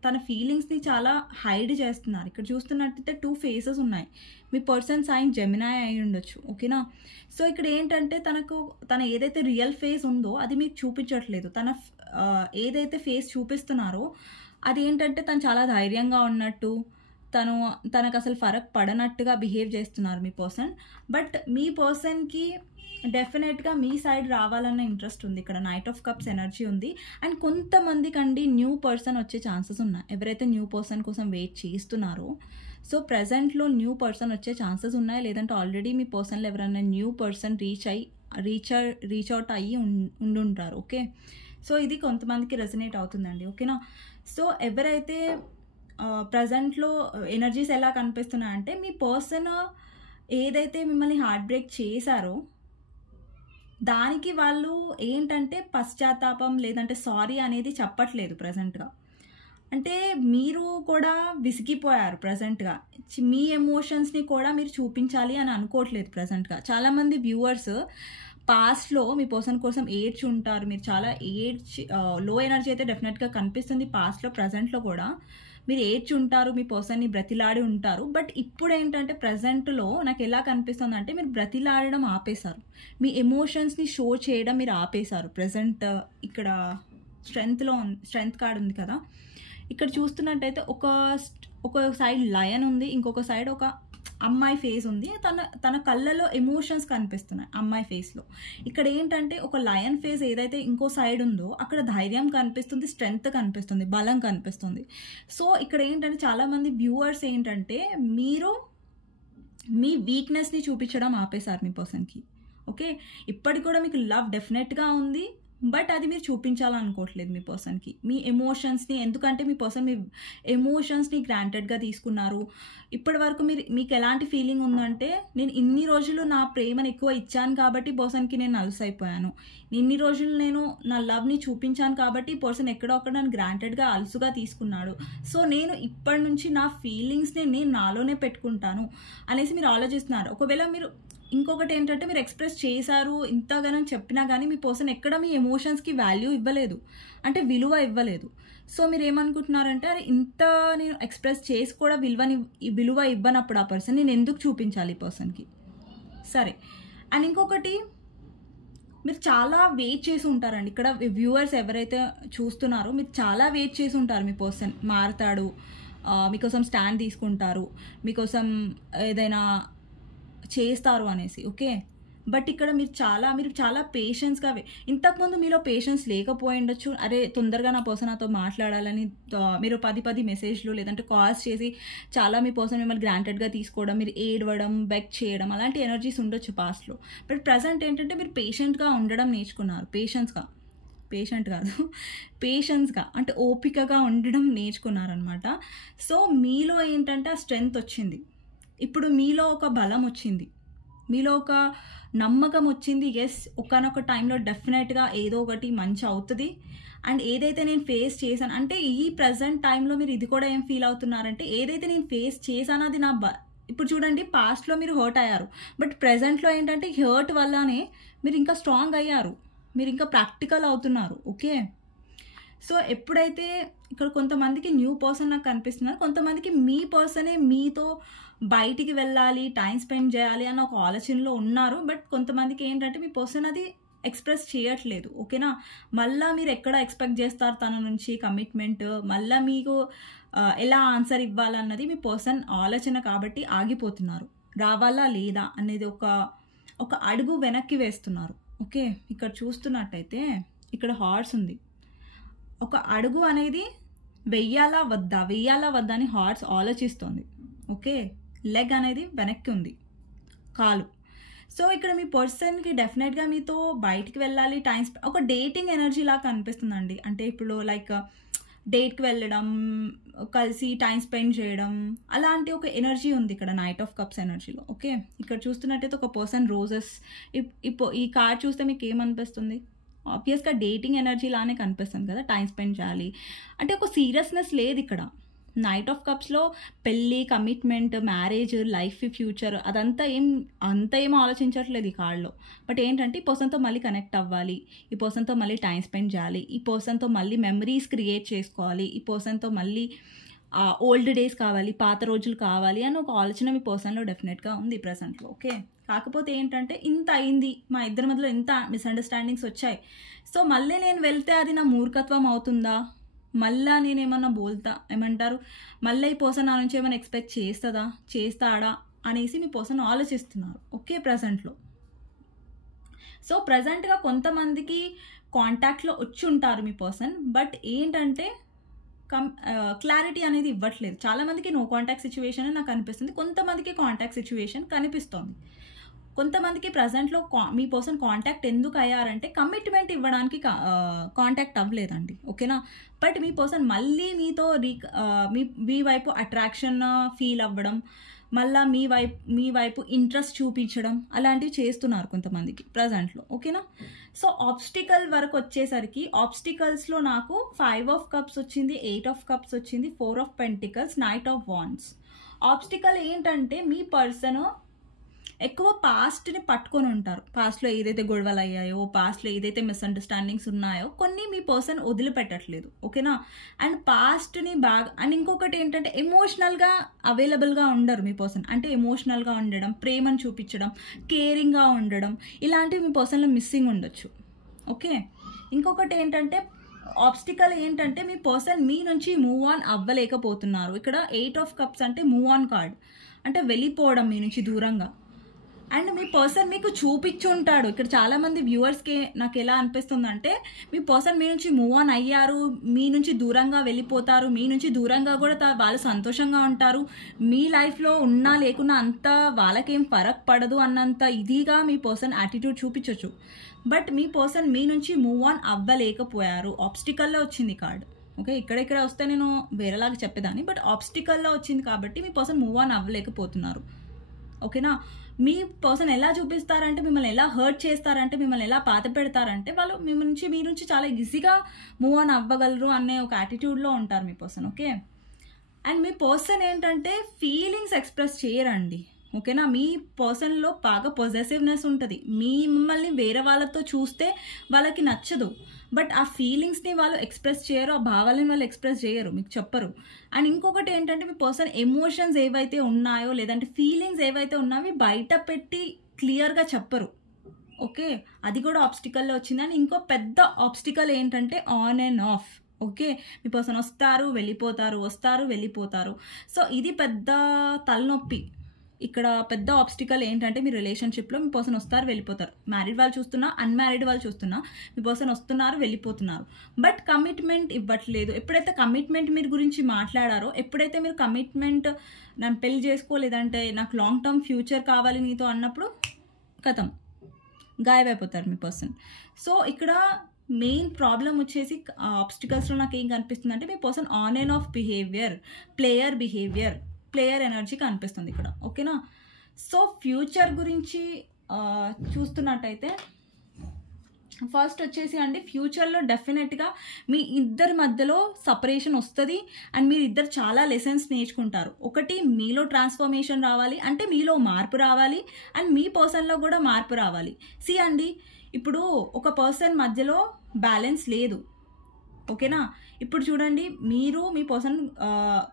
తన ఫీలింగ్స్ని చాలా హైడ్ చేస్తున్నారు. ఇక్కడ చూస్తున్నట్టయితే 2 ఫేసెస్ ఉన్నాయి. మీ పర్సన్ సైన్ జెమినాయ్ అయి ఉండొచ్చు, ఓకేనా. సో ఇక్కడ ఏంటంటే తన ఏదైతే రియల్ ఫేస్ ఉందో అది మీకు చూపించట్లేదు. ఏదైతే ఫేస్ చూపిస్తున్నారో అది ఏంటంటే తను చాలా ధైర్యంగా ఉన్నట్టు, తనకు అసలు ఫరక్ పడనట్టుగా బిహేవ్ చేస్తున్నారు మీ పర్సన్. బట్ మీ పర్సన్కి డెఫినెట్గా మీ సైడ్ రావాలన్న ఇంట్రెస్ట్ ఉంది. ఇక్కడ నైట్ ఆఫ్ కప్స్ ఎనర్జీ ఉంది. అండ్ కొంతమందికి అండి న్యూ పర్సన్ వచ్చే ఛాన్సెస్ ఉన్నాయి. ఎవరైతే న్యూ పర్సన్ కోసం వెయిట్ చేస్తున్నారో, సో ప్రజెంట్లో న్యూ పర్సన్ వచ్చే ఛాన్సెస్ ఉన్నాయి. లేదంటే ఆల్రెడీ మీ పర్సన్లో ఎవరైనా న్యూ పర్సన్ రీచ్ అవుట్ అయ్యి ఉండుంటారు, ఓకే. సో ఇది కొంతమందికి రెజనేట్ అవుతుందండి, ఓకేనా. సో ఎవరైతే ప్రజెంట్లో ఎనర్జీస్ ఎలా కనిపిస్తున్నాయంటే, మీ పర్సన్ ఏదైతే మిమ్మల్ని హార్ట్ బ్రేక్ చేశారో దానికి వాళ్ళు ఏంటంటే పశ్చాత్తాపం లేదంటే సారీ అనేది చెప్పట్లేదు ప్రజెంట్గా. అంటే మీరు కూడా విసిగిపోయారు ప్రజెంట్గా, మీ ఎమోషన్స్ని కూడా మీరు చూపించాలి అని అనుకోవట్లేదు ప్రజెంట్గా. చాలామంది వ్యూవర్స్ పాస్ట్లో మీ పర్సన్ కోసం ఏడ్చి ఉంటారు, మీరు చాలా లో ఎనర్జీ అయితే డెఫినెట్గా కనిపిస్తుంది పాస్ట్లో. ప్రజెంట్లో కూడా మీరు ఏడ్చి ఉంటారు, మీ పర్సన్ని బ్రతిలాడి ఉంటారు. బట్ ఇప్పుడు ఏంటంటే ప్రజెంట్లో నాకు ఎలా కనిపిస్తుంది అంటే, మీరు బ్రతిలాడడం ఆపేశారు, మీ ఎమోషన్స్ని షో చేయడం మీరు ఆపేశారు. ప్రజెంట్ ఇక్కడ స్ట్రెంగ్త్ కార్డ్ ఉంది కదా, ఇక్కడ చూస్తున్నట్టయితే ఒక సైడ్ లయన్ ఉంది, ఇంకొక సైడ్ ఒక అమ్మాయి ఫేస్ ఉంది. తన కళ్ళలో ఎమోషన్స్ కనిపిస్తున్నాయి అమ్మాయి ఫేస్లో. ఇక్కడ ఏంటంటే ఒక లయన్ ఫేస్ ఏదైతే ఇంకో సైడ్ ఉందో అక్కడ ధైర్యం కనిపిస్తుంది, స్ట్రెంగ్త్ కనిపిస్తుంది, బలం కనిపిస్తుంది. సో ఇక్కడ ఏంటంటే చాలామంది వ్యూవర్స్ ఏంటంటే మీరు మీ వీక్నెస్ని చూపించడం ఆపేశారు మీ పర్సన్కి, ఓకే. ఇప్పటికి కూడా మీకు లవ్ డెఫినెట్గా ఉంది, బట్ అది మీరు చూపించాలనుకోవట్లేదు మీ పర్సన్కి మీ ఎమోషన్స్ని. ఎందుకంటే మీ పర్సన్ మీ ఎమోషన్స్ని గ్రాంటెడ్గా తీసుకున్నారు. ఇప్పటి వరకు మీకు ఎలాంటి ఫీలింగ్ ఉందంటే, నేను ఇన్ని రోజులు నా ప్రేమను ఎక్కువ ఇచ్చాను కాబట్టి పర్సన్కి నేను అలసైపోయాను, ఇన్ని రోజులు నేను నా లవ్ని చూపించాను కాబట్టి పర్సన్ ఎక్కడో అక్కడ నన్ను గ్రాంటెడ్గా అలుసుగా తీసుకున్నాడు. సో నేను ఇప్పటి నుంచి నా ఫీలింగ్స్ని నేను నాలోనే పెట్టుకుంటాను అనేసి మీరు ఆలోచిస్తున్నారు. ఒకవేళ మీరు ఇంకొకటి ఏంటంటే, మీరు ఎక్స్ప్రెస్ చేశారు ఇంతగానో చెప్పినా కానీ మీ పర్సన్ ఎక్కడ మీ ఎమోషన్స్కి వాల్యూ ఇవ్వలేదు, అంటే విలువ ఇవ్వలేదు. సో మీరు ఏమనుకుంటున్నారంటే, అరే ఇంత నేను ఎక్స్ప్రెస్ చేసి కూడా విలువ ఇవ్వనప్పుడు ఆ పర్సన్ నేను ఎందుకు చూపించాలి ఈ పర్సన్కి, సరే. అండ్ ఇంకొకటి, మీరు చాలా వెయిట్ చేసి ఉంటారండి. ఇక్కడ వ్యూవర్స్ ఎవరైతే చూస్తున్నారో మీరు చాలా వెయిట్ చేసి ఉంటారు, మీ పర్సన్ మారుతాడు, మీకోసం స్టాండ్ తీసుకుంటారు, మీకోసం ఏదైనా చేస్తారు అనేసి, ఓకే. బట్ ఇక్కడ మీరు చాలా పేషెన్స్గా, ఇంతకుముందు మీలో పేషెన్స్ లేకపోయి ఉండొచ్చు. అరే తొందరగా నా పర్సన్ నాతో మాట్లాడాలని మీరు 10 మెసేజ్లు లేదంటే కాల్స్ చేసి చాలా మీ పర్సన్ మిమ్మల్ని గ్రాంటెడ్గా తీసుకోవడం, మీరు ఏడవడం, బెగ్ చేయడం అలాంటి ఎనర్జీస్ ఉండొచ్చు పాస్ట్లో. బట్ ప్రజెంట్ ఏంటంటే మీరు పేషెంట్గా ఉండడం నేర్చుకున్నారు, పేషెన్స్గా అంటే ఓపికగా ఉండడం నేర్చుకున్నారనమాట. సో మీలో ఏంటంటే ఆ స్ట్రెంగ్త్ వచ్చింది, ఇప్పుడు మీలో ఒక బలం వచ్చింది, మీలో ఒక నమ్మకం వచ్చింది. ఎస్, ఒకనొక టైంలో డెఫినెట్గా ఏదో ఒకటి మంచి అవుతుంది. అండ్ ఏదైతే నేను ఫేస్ చేశాను అంటే, ఈ ప్రజెంట్ టైంలో మీరు ఇది కూడా ఏం ఫీల్ అవుతున్నారంటే, ఏదైతే నేను ఫేస్ చేశానో అది ఇప్పుడు చూడండి, పాస్ట్లో మీరు హర్ట్ అయ్యారు, బట్ ప్రజెంట్లో ఏంటంటే హర్ట్ వల్లనే మీరు ఇంకా స్ట్రాంగ్ అయ్యారు, మీరు ఇంకా ప్రాక్టికల్ అవుతున్నారు, ఓకే. సో ఎప్పుడైతే ఇక్కడ కొంతమందికి న్యూ పర్సన్ నాకు కనిపిస్తున్నారు, కొంతమందికి మీ పర్సనే మీతో బయటికి వెళ్ళాలి, టైం స్పెండ్ చేయాలి అన్న ఒక ఆలోచనలో ఉన్నారు. బట్ కొంతమందికి ఏంటంటే మీ పర్సన్ అది ఎక్స్ప్రెస్ చేయట్లేదు, ఓకేనా. మళ్ళీ మీరు ఎక్కడ ఎక్స్పెక్ట్ చేస్తారు తన నుంచి కమిట్మెంట్, మళ్ళీ మీకు ఎలా ఆన్సర్ ఇవ్వాలన్నది మీ పర్సన్ ఆలోచన కాబట్టి ఆగిపోతున్నారు. రావాలా లేదా అనేది ఒక ఒక అడుగు వెనక్కి వేస్తున్నారు. ఓకే, ఇక్కడ చూస్తున్నట్టయితే ఇక్కడ హార్స్ ఉంది. ఒక అడుగు అనేది వెయ్యాలా వద్దా అని హార్స్ ఆలోచిస్తుంది. ఓకే, లెగ్ అనేది వెనక్కి ఉంది, కాలు. సో ఇక్కడ మీ పర్సన్కి డెఫినెట్గా మీతో బయటికి వెళ్ళాలి, ఒక డేటింగ్ ఎనర్జీ లాగా అనిపిస్తుందండి. అంటే ఇప్పుడు లైక్ డేట్కి వెళ్ళడం, కలిసి టైం స్పెండ్ చేయడం, అలాంటి ఒక ఎనర్జీ ఉంది ఇక్కడ నైట్ ఆఫ్ కప్స్ ఎనర్జీలో. ఓకే, ఇక్కడ చూస్తున్నట్టయితే ఒక పర్సన్ రోజెస్. ఈ కార్డ్ చూస్తే మీకు ఏమనిపిస్తుంది? ఆబ్వియస్గా డేటింగ్ ఎనర్జీ లానే కనిపిస్తుంది కదా, టైం స్పెండ్ చేయాలి అంటే ఒక సీరియస్నెస్ లేదు ఇక్కడ. నైట్ ఆఫ్ కప్స్లో పెళ్ళి, కమిట్మెంట్, మ్యారేజ్, లైఫ్, ఫ్యూచర్ అదంతా ఏం ఆలోచించట్లేదు ఈ కార్డ్లో. బట్ ఏంటంటే ఈ పర్సన్తో మళ్ళీ కనెక్ట్ అవ్వాలి, ఈ పర్సన్తో మళ్ళీ టైం స్పెండ్ చేయాలి, ఈ పర్సన్తో మళ్ళీ మెమరీస్ క్రియేట్ చేసుకోవాలి, ఈ పర్సన్తో మళ్ళీ ఓల్డ్ డేస్ కావాలి, పాత రోజులు కావాలి అని ఒక ఆలోచన మీ పర్సన్లో డెఫినెట్గా ఉంది ప్రజెంట్లో. ఓకే, కాకపోతే ఏంటంటే ఇంత అయింది, మా ఇద్దరి మధ్యలో ఇంత మిస్అండర్స్టాండింగ్స్ వచ్చాయి. సో మళ్ళీ నేను వెళ్తే అది నా మూర్ఖత్వం అవుతుందా, మళ్ళీ నేను ఏమన్నా ఏమంటారు, మళ్ళీ ఈ పర్సన్ నా నుంచి ఏమైనా ఎక్స్పెక్ట్ చేస్తాడా అనేసి మీ పర్సన్ ఆలోచిస్తున్నారు. ఓకే, ప్రజెంట్లో. సో ప్రజెంట్గా కొంతమందికి కాంటాక్ట్లో వచ్చి ఉంటారు మీ పర్సన్. బట్ ఏంటంటే క్లారిటీ అనేది ఇవ్వట్లేదు. చాలామందికి నో కాంటాక్ట్ సిచ్యువేషన్ నాకు అనిపిస్తుంది, కొంతమందికి కాంటాక్ట్ సిచ్యువేషన్ కనిపిస్తోంది. కొంతమందికి ప్రజెంట్లో మీ పర్సన్ కాంటాక్ట్ ఎందుకు అయ్యారంటే కమిట్మెంట్ ఇవ్వడానికి కాంటాక్ట్ అవ్వలేదండి. ఓకేనా, బట్ మీ పర్సన్ మళ్ళీ మీతో మీ వైపు అట్రాక్షన్ ఫీల్ అవ్వడం, మళ్ళీ మీ వైపు ఇంట్రెస్ట్ చూపించడం అలాంటివి చేస్తున్నారు కొంతమందికి ప్రజెంట్లో. ఓకేనా, సో ఆబ్స్టికల్ వరకు వచ్చేసరికి ఆబ్స్టికల్స్లో నాకు 5 ఆఫ్ కప్స్ వచ్చింది, 8 ఆఫ్ కప్స్ వచ్చింది, 4 of pentacles, knight of wands. Obstacle ఏంటంటే మీ పర్సన్ ఎక్కువ పాస్ట్ని పట్టుకొని ఉంటారు. పాస్ట్లో ఏదైతే గొడవలు అయ్యాయో, పాస్ట్లో ఏదైతే మిస్అండర్స్టాండింగ్స్ ఉన్నాయో కొన్ని మీ పర్సన్ వదిలిపెట్టట్లేదు. ఓకేనా, అండ్ పాస్ట్ని బాగా. అండ్ ఇంకొకటి ఏంటంటే ఎమోషనల్గా అవైలబుల్గా ఉండరు మీ పర్సన్. అంటే ఎమోషనల్గా ఉండడం, ప్రేమను చూపించడం, కేరింగ్గా ఉండడం, ఇలాంటివి మీ పర్సన్లో మిస్సింగ్ ఉండొచ్చు. ఓకే, ఇంకొకటి ఏంటంటే ఆబ్స్టికల్ ఏంటంటే మీ పర్సన్ మీ నుంచి మూవ్ ఆన్ అవ్వలేకపోతున్నారు. ఇక్కడ 8 ఆఫ్ కప్స్ అంటే మూవ్ ఆన్ కార్డ్, అంటే వెళ్ళిపోవడం మీ నుంచి దూరంగా. అండ్ మీ పర్సన్ మీకు చూపించుంటాడు. ఇక్కడ చాలామంది వ్యూవర్స్కి నాకు ఎలా అనిపిస్తుందంటే మీ పర్సన్ మీ నుంచి మూవ్ ఆన్ అయ్యారు, మీ నుంచి దూరంగా వెళ్ళిపోతారు, మీ నుంచి దూరంగా కూడా వాళ్ళు సంతోషంగా ఉంటారు, మీ లైఫ్లో ఉన్నా లేకున్నా అంత వాళ్ళకేం ఫరక్ పడదు అన్నంత ఇదిగా మీ పర్సన్ యాటిట్యూడ్ చూపించవచ్చు. బట్ మీ పర్సన్ మీ నుంచి మూవ్ ఆన్ అవ్వలేకపోయారు. ఆబ్స్టికల్లో వచ్చింది కార్డ్. ఓకే, ఇక్కడ వస్తే నేను వేరేలాగా చెప్పేదాన్ని, బట్ ఆబ్స్టికల్లో వచ్చింది కాబట్టి మీ పర్సన్ మూవ్ ఆన్ అవ్వలేకపోతున్నారు. ఓకేనా, మీ పర్సన్ ఎలా చూపిస్తారంటే, మిమ్మల్ని ఎలా హర్ట్ చేస్తారంటే, మిమ్మల్ని ఎలా పాత పెడతారంటే వాళ్ళు మీ నుంచి చాలా ఈజీగా మూవ్ ఆన్ అవ్వగలరు అనే ఒక యాటిట్యూడ్లో ఉంటారు మీ పర్సన్. ఓకే, అండ్ మీ పర్సన్ ఏంటంటే ఫీలింగ్స్ ఎక్స్ప్రెస్ చేయరండి. ఓకేనా, మీ పర్సన్లో బాగా పొజెసివ్నెస్ ఉంటుంది. మిమ్మల్ని వేరే వాళ్ళతో చూస్తే వాళ్ళకి నచ్చదు, బట్ ఆ ఫీలింగ్స్ని వాళ్ళు ఎక్స్ప్రెస్ చేయరు, ఆ భావాలని వాళ్ళు ఎక్స్ప్రెస్ చేయరు, మీకు చెప్పరు. అండ్ ఇంకొకటి ఏంటంటే మీ పర్సన్ ఎమోషన్స్ ఏవైతే ఉన్నాయో లేదంటే ఫీలింగ్స్ ఏవైతే ఉన్నాయో బయట పెట్టి క్లియర్గా చెప్పరు. ఓకే, అది కూడా ఆబ్స్టికల్లో వచ్చింది. అండ్ ఇంకో పెద్ద ఆబ్స్టికల్ ఏంటంటే on and of. Okay, me person వస్తారు వెళ్ళిపోతారు, వస్తారు వెళ్ళిపోతారు. సో ఇది పెద్ద తలనొప్పి. ఇక్కడ పెద్ద ఆబ్స్టికల్ ఏంటంటే మీ రిలేషన్షిప్లో మీ పర్సన్ వస్తారు వెళ్ళిపోతారు. మ్యారీడ్ వాళ్ళు చూస్తున్నా, అన్మ్యారీడ్ వాళ్ళు చూస్తున్నా మీ పర్సన్ వస్తున్నారు వెళ్ళిపోతున్నారు, బట్ కమిట్మెంట్ ఇవ్వట్లేదు. ఎప్పుడైతే కమిట్మెంట్ మీరు గురించి మాట్లాడారో, ఎప్పుడైతే మీరు కమిట్మెంట్ నన్ను పెళ్లి చేసుకోలేదంటే నాకు లాంగ్ టర్మ్ ఫ్యూచర్ కావాలి నీతో అన్నప్పుడు కథం గాయమైపోతారు మీ పర్సన్. సో ఇక్కడ మెయిన్ ప్రాబ్లం వచ్చేసి ఆబ్స్టికల్స్లో నాకు ఏం కనిపిస్తుంది అంటే మీ person on and off behaviour, player energy కనిపిస్తుంది ఇక్కడ. ఓకేనా, సో ఫ్యూచర్ గురించి చూస్తున్నట్టయితే ఫస్ట్ వచ్చేసి అండి ఫ్యూచర్లో డెఫినెట్గా మీ ఇద్దరి మధ్యలో సపరేషన్ వస్తుంది అండ్ మీరు ఇద్దరు చాలా లెసన్స్ నేర్చుకుంటారు. ఒకటి మీలో ట్రాన్స్ఫర్మేషన్ రావాలి, అంటే మీలో మార్పు రావాలి, అండ్ మీ పర్సన్లో కూడా మార్పు రావాలి. సి అండి, ఇప్పుడు ఒక పర్సన్ మధ్యలో బ్యాలెన్స్ లేదు. ఓకేనా, ఇప్పుడు చూడండి, మీరు మీ పర్సన్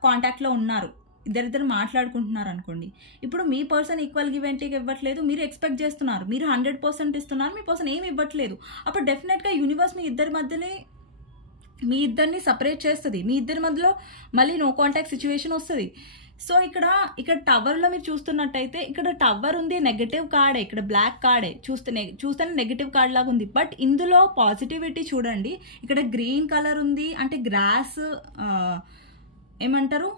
కాంటాక్ట్లో ఉన్నారు, ఇద్దరిద్దరు మాట్లాడుకుంటున్నారు అనుకోండి. ఇప్పుడు మీ person equal give and take ఇవ్వట్లేదు, మీరు ఎక్స్పెక్ట్ చేస్తున్నారు, మీరు 100% ఇస్తున్నారు, మీ పర్సన్ ఏమి ఇవ్వట్లేదు. అప్పుడు డెఫినెట్గా యూనివర్స్ మీ ఇద్దరిని సపరేట్ చేస్తుంది. మీ ఇద్దరి మధ్యలో మళ్ళీ నో కాంటాక్ట్ సిచ్యువేషన్ వస్తుంది. సో ఇక్కడ టవర్లో మీరు చూస్తున్నట్టయితే ఇక్కడ టవర్ ఉంది, నెగటివ్ కార్డే, ఇక్కడ బ్లాక్ కార్డే చూస్తేనే నెగటివ్ కార్డ్ లాగా ఉంది. బట్ ఇందులో పాజిటివిటీ చూడండి, ఇక్కడ గ్రీన్ కలర్ ఉంది, అంటే గ్రాస్ ఏమంటారు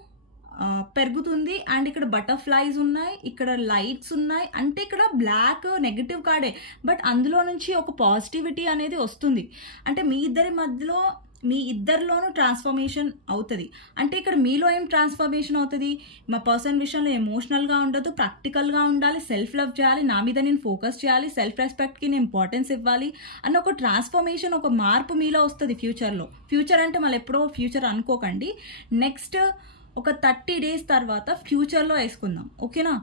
పెరుగుతుంది. అండ్ ఇక్కడ బటర్ఫ్లైస్ ఉన్నాయి, ఇక్కడ లైట్స్ ఉన్నాయి, అంటే ఇక్కడ బ్లాక్ నెగటివ్ కార్డే, బట్ అందులో నుంచి ఒక పాజిటివిటీ అనేది వస్తుంది. అంటే మీ ఇద్దరిలోనూ ట్రాన్స్ఫర్మేషన్ అవుతుంది. అంటే ఇక్కడ మీలో ఏం ట్రాన్స్ఫర్మేషన్ అవుతుంది, మా పర్సన్ విషయంలో ఎమోషనల్గా ఉండదు, ప్రాక్టికల్గా ఉండాలి, సెల్ఫ్ లవ్ చేయాలి, నా మీద నేను ఫోకస్ చేయాలి, సెల్ఫ్ రెస్పెక్ట్కి నేను ఇంపార్టెన్స్ ఇవ్వాలి అన్న ఒక ట్రాన్స్ఫర్మేషన్, ఒక మార్పు మీలో వస్తుంది ఫ్యూచర్లో. ఫ్యూచర్ అంటే మళ్ళీ ఎప్పుడో ఫ్యూచర్ అనుకోకండి, నెక్స్ట్ ఒక 30 days తర్వాత ఫ్యూచర్లో వేసుకుందాం, ఓకేనా.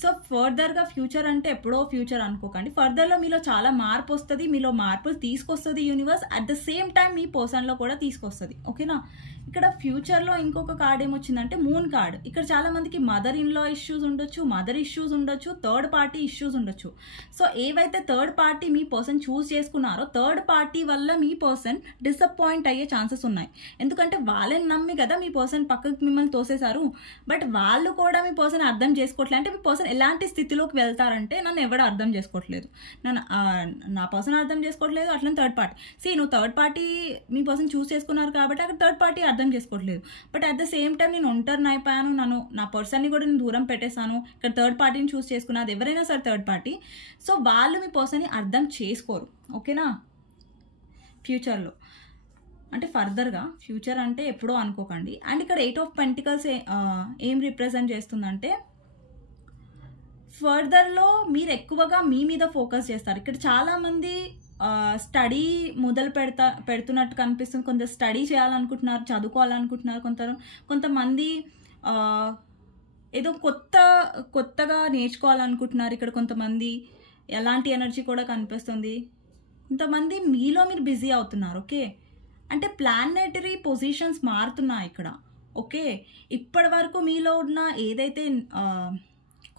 సో ఫర్దర్గా ఫ్యూచర్ అంటే ఎప్పుడో ఫ్యూచర్ అనుకోకండి, ఫర్దర్లో మీలో చాలా మార్పు వస్తుంది, మీలో మార్పులు తీసుకొస్తుంది universe. At the same time మీ పర్సన్లో కూడా తీసుకొస్తుంది, ఓకేనా. ఇక్కడ ఫ్యూచర్లో ఇంకొక కార్డ్ ఏమొచ్చిందంటే మూన్ కార్డ్. ఇక్కడ చాలా మందికి మదర్ ఇన్ లా ఇష్యూస్ ఉండొచ్చు, మదర్ ఇష్యూస్ ఉండొచ్చు, థర్డ్ పార్టీ ఇష్యూస్ ఉండొచ్చు. సో ఏవైతే థర్డ్ పార్టీ మీ పర్సన్ చూస్ చేసుకున్నారో, థర్డ్ పార్టీ వల్ల మీ పర్సన్ డిసప్పాయింట్ అయ్యే ఛాన్సెస్ ఉన్నాయి. ఎందుకంటే వాళ్ళని నమ్మి కదా మీ పర్సన్ పక్కకి మిమ్మల్ని తోసేశారు, బట్ వాళ్ళు కూడా మీ పర్సన్ అర్థం చేసుకోవట్లేదు. అంటే మీ పర్సన్ ఎలాంటి స్థితిలోకి వెళ్తారంటే, నన్ను ఎవడో అర్థం చేసుకోవట్లేదు, నా పర్సన్ అర్థం చేసుకోవట్లేదు, అట్లా థర్డ్ పార్టీ. నువ్వు థర్డ్ పార్టీ మీ పర్సన్ చూస్ చేసుకున్నారు కాబట్టి అక్కడ థర్డ్ పార్టీ అర్థం చేసుకోవట్లేదు, but at the same time నేను ఒంటరిని అయిపోయాను, నా పర్సన్ని కూడా నేను దూరం పెట్టేశాను, ఇక్కడ థర్డ్ పార్టీని చూస్ చేసుకున్నది ఎవరైనా సరే థర్డ్ పార్టీ. సో వాళ్ళు మీ పర్సన్ని అర్థం చేసుకోరు, ఓకేనా. ఫ్యూచర్లో అంటే ఫర్దర్గా, ఫ్యూచర్ అంటే ఎప్పుడో అనుకోకండి. అండ్ ఇక్కడ 8 of Pentacles ఏం రిప్రజెంట్ చేస్తుందంటే, ఫర్దర్లో మీరు ఎక్కువగా మీ మీద ఫోకస్ చేస్తారు. ఇక్కడ చాలామంది స్టడీ మొదలు పెడుతున్నట్టు కనిపిస్తుంది, కొందరు స్టడీ చేయాలనుకుంటున్నారు, చదువుకోవాలనుకుంటున్నారు, కొంతమంది ఏదో కొత్తగా నేర్చుకోవాలనుకుంటున్నారు. ఇక్కడ కొంతమంది ఎలాంటి ఎనర్జీ కూడా కనిపిస్తుంది, కొంతమంది మీలో మీరు బిజీ అవుతున్నారు, ఓకే. అంటే ప్లానెటరీ పొజిషన్స్ మారుతున్నాయి ఇక్కడ, ఓకే. ఇప్పటి వరకు మీలో ఉన్న ఏదైతే